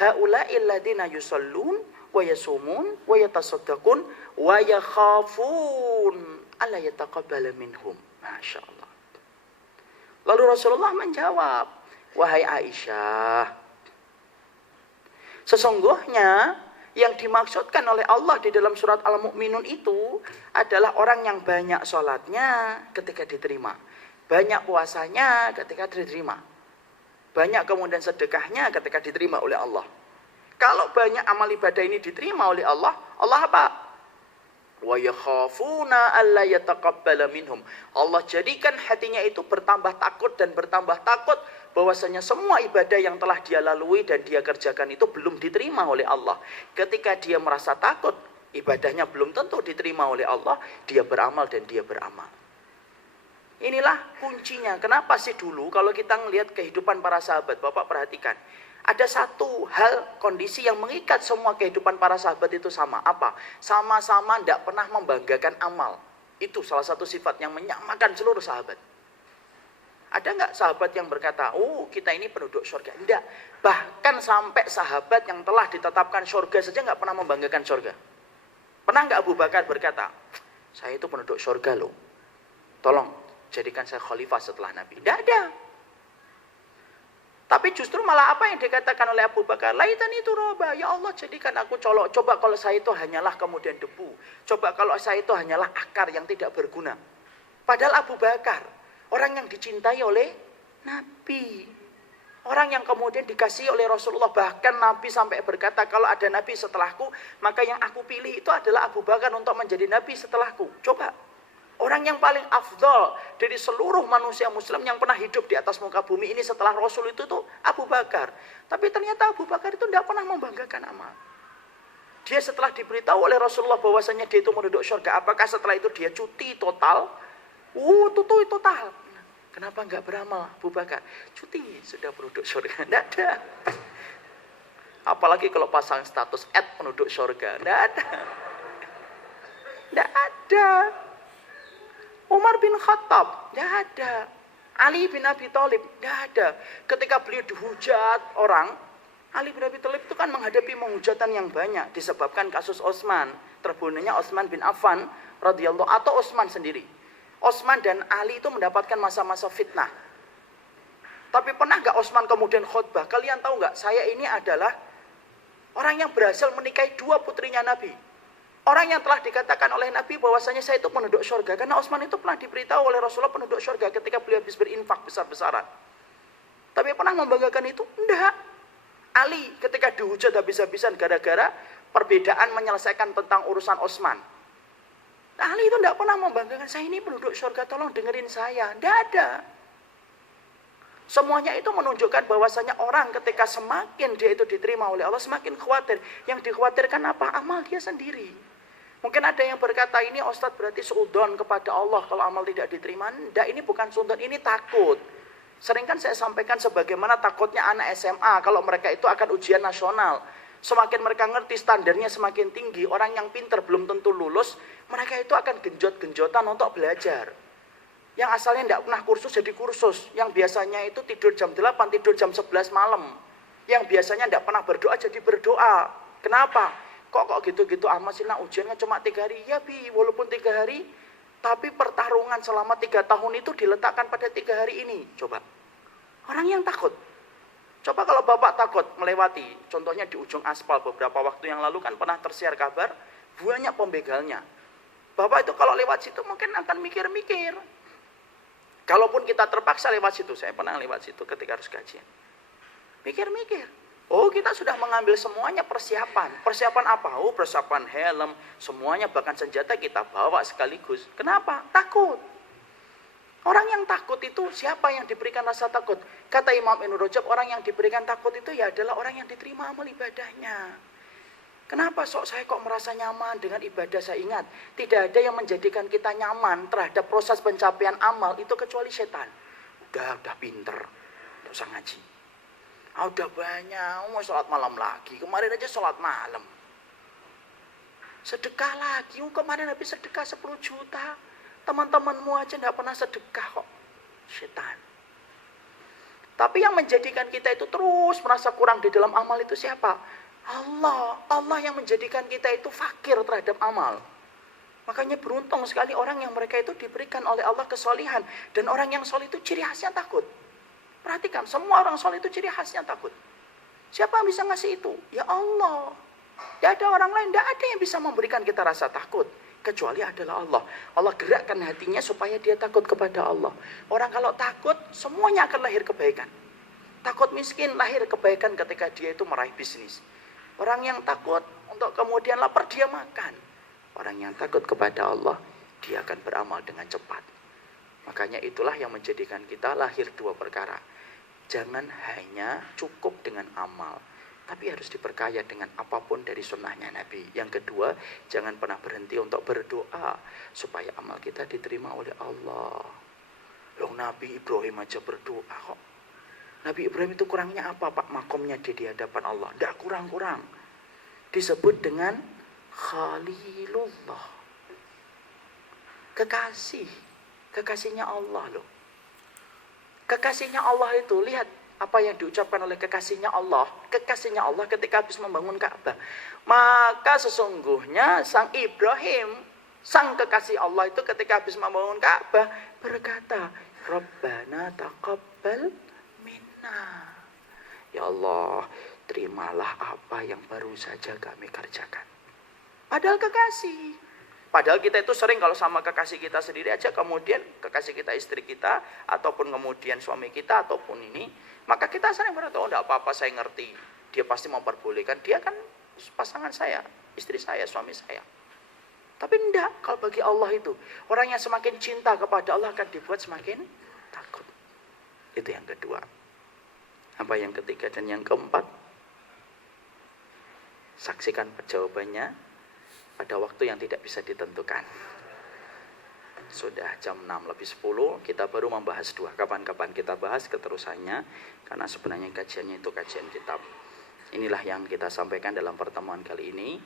haula'il ladzina yusallun wa yasumun wa yatasaddaqun wa yakhafun alla yataqabbala minhum. Masya Allah. Lalu Rasulullah menjawab, wahai Aisyah, sesungguhnya yang dimaksudkan oleh Allah di dalam surat Al-Mu'minun itu adalah orang yang banyak sholatnya ketika diterima, banyak puasanya ketika diterima, banyak kemudian sedekahnya ketika diterima oleh Allah. Kalau banyak amal ibadah ini diterima oleh Allah, Allah apa? Wa yakhafuna alla yataqabbala minhum. Allah jadikan hatinya itu bertambah takut dan bertambah takut bahwasanya semua ibadah yang telah dia lalui dan dia kerjakan itu belum diterima oleh Allah. Ketika dia merasa takut, ibadahnya belum tentu diterima oleh Allah, dia beramal dan dia beramal. Inilah kuncinya. Kenapa sih dulu kalau kita melihat kehidupan para sahabat, Bapak perhatikan, ada satu hal, kondisi yang mengikat semua kehidupan para sahabat itu sama. Apa? Sama-sama tidak pernah membanggakan amal. Itu salah satu sifat yang menyamakan seluruh sahabat. Ada nggak sahabat yang berkata, oh kita ini penduduk surga? Tidak. Bahkan sampai sahabat yang telah ditetapkan surga saja nggak pernah membanggakan surga. Pernah nggak Abu Bakar berkata, saya itu penduduk surga loh, tolong jadikan saya khalifah setelah Nabi? Tidak ada. Tapi justru malah apa yang dikatakan oleh Abu Bakar? Laitan itu roba, ya Allah jadikan aku colok. Coba kalau saya itu hanyalah kemudian debu. Coba kalau saya itu hanyalah akar yang tidak berguna. Padahal Abu Bakar, orang yang dicintai oleh Nabi. Orang yang kemudian dikasihi oleh Rasulullah, bahkan Nabi sampai berkata, kalau ada Nabi setelahku, maka yang aku pilih itu adalah Abu Bakar untuk menjadi Nabi setelahku. Coba, orang yang paling afdol dari seluruh manusia muslim yang pernah hidup di atas muka bumi ini setelah Rasul itu tuh Abu Bakar. Tapi ternyata Abu Bakar itu tidak pernah membanggakan amal. Dia setelah diberitahu oleh Rasulullah bahwasanya dia itu penduduk surga, apakah setelah itu dia cuti total? Tutup total. Kenapa enggak beramal Abu Bakar? Cuti, sudah penduduk surga. Tidak ada. Apalagi kalau pasang status penduduk surga. Tidak ada. Tidak ada. Umar bin Khattab. Tidak ada. Ali bin Abi Thalib. Tidak ada. Ketika beliau dihujat orang, Ali bin Abi Thalib itu kan menghadapi menghujatan yang banyak. Disebabkan kasus Utsman. Terbunuhnya Utsman bin Affan radhiyallahu atau Utsman sendiri. Utsman dan Ali itu mendapatkan masa-masa fitnah. Tapi pernah nggak Utsman kemudian khutbah? Kalian tahu nggak? Saya ini adalah orang yang berhasil menikahi 2 putrinya Nabi. Orang yang telah dikatakan oleh Nabi bahwasanya saya itu penduduk surga. Karena Utsman itu pernah diberitahu oleh Rasulullah penduduk surga ketika beliau habis berinfak besar-besaran. Tapi pernah membanggakan itu? Enggak. Ali ketika dihujat habis-habisan gara-gara perbedaan menyelesaikan tentang urusan Utsman. Ali itu tidak pernah membanggakan, saya ini penduduk surga, tolong dengerin saya. Tidak ada. Semuanya itu menunjukkan bahwasanya orang ketika semakin dia itu diterima oleh Allah, semakin khawatir. Yang dikhawatirkan apa? Amal dia sendiri. Mungkin ada yang berkata, ini Ustadz berarti suudzon kepada Allah kalau amal tidak diterima. Tidak, ini bukan suudzon, ini takut. Sering kan saya sampaikan sebagaimana takutnya anak SMA kalau mereka itu akan ujian nasional. Semakin mereka ngerti standarnya semakin tinggi, orang yang pintar belum tentu lulus, mereka itu akan genjot-genjotan untuk belajar. Yang asalnya tidak pernah kursus jadi kursus, yang biasanya itu tidur jam 8, tidur jam 11 malam. Yang biasanya tidak pernah berdoa jadi berdoa. Kenapa? Kok gitu-gitu amat sih, nah ujiannya cuma 3 hari. Ya bi, walaupun 3 hari, tapi pertarungan selama 3 tahun itu diletakkan pada 3 hari ini. Coba, orang yang takut. Coba kalau Bapak takut melewati, contohnya di ujung aspal beberapa waktu yang lalu kan pernah tersiar kabar, banyak pembegalnya. Bapak itu kalau lewat situ mungkin akan mikir-mikir. Kalaupun kita terpaksa lewat situ, saya pernah lewat situ ketika harus kajian. Mikir-mikir. Oh, kita sudah mengambil semuanya persiapan. Persiapan apa? Oh, persiapan helm, semuanya bahkan senjata kita bawa sekaligus. Kenapa? Takut. Orang yang takut itu siapa yang diberikan rasa takut? Kata Imam Ibnu Rajab, orang yang diberikan takut itu ya adalah orang yang diterima amal ibadahnya. Kenapa saya kok merasa nyaman dengan ibadah? Saya ingat, tidak ada yang menjadikan kita nyaman terhadap proses pencapaian amal itu kecuali setan. Udah pinter, tidak usah ngaji. Udah banyak, mau sholat malam lagi. Kemarin aja sholat malam. Sedekah lagi, kemarin habis sedekah 10 juta. Teman-temanmu aja tidak pernah sedekah kok. Setan. Tapi yang menjadikan kita itu terus merasa kurang di dalam amal itu siapa? Allah. Allah yang menjadikan kita itu fakir terhadap amal. Makanya beruntung sekali orang yang mereka itu diberikan oleh Allah kesolihan. Dan orang yang solih itu ciri khasnya takut. Perhatikan, semua orang solih itu ciri khasnya takut. Siapa yang bisa ngasih itu? Ya Allah. Tidak ada orang lain, tidak ada yang bisa memberikan kita rasa takut. Kecuali adalah Allah. Allah gerakkan hatinya supaya dia takut kepada Allah. Orang kalau takut, semuanya akan lahir kebaikan. Takut miskin, lahir kebaikan ketika dia itu meraih bisnis. Orang yang takut untuk kemudian lapar, dia makan. Orang yang takut kepada Allah, dia akan beramal dengan cepat. Makanya itulah yang menjadikan kita lahir 2 perkara. Jangan hanya cukup dengan amal, tapi harus diperkaya dengan apapun dari sunnahnya Nabi. Yang kedua, jangan pernah berhenti untuk berdoa supaya amal kita diterima oleh Allah. Loh, Nabi Ibrahim aja berdoa kok. Nabi Ibrahim itu kurangnya apa Pak? Makomnya dia di hadapan Allah. Tidak kurang-kurang. Disebut dengan Khalilullah. Kekasih. Kekasihnya Allah loh. Kekasihnya Allah itu, lihat apa yang diucapkan oleh kekasihnya Allah. Kekasihnya Allah ketika habis membangun Ka'bah. Maka sesungguhnya sang Ibrahim, sang kekasih Allah itu ketika habis membangun Ka'bah berkata, Rabbana taqabbal minna. Ya Allah, terimalah apa yang baru saja kami kerjakan. Padahal kekasih. Padahal kita itu sering kalau sama kekasih kita sendiri aja, kemudian kekasih kita istri kita, ataupun kemudian suami kita, ataupun ini, Maka kita sering berkata, oh enggak apa-apa, saya ngerti. Dia pasti memperbolehkan. Dia kan pasangan saya, istri saya, suami saya. Tapi enggak, kalau bagi Allah itu, orang yang semakin cinta kepada Allah akan dibuat semakin takut. Itu yang kedua. Apa yang ketiga dan yang keempat? Saksikan jawabannya pada waktu yang tidak bisa ditentukan. Sudah jam 6:10, kita baru membahas 2. Kapan-kapan kita bahas keterusannya, karena sebenarnya kajiannya itu kajian kitab. Inilah yang kita sampaikan dalam pertemuan kali ini.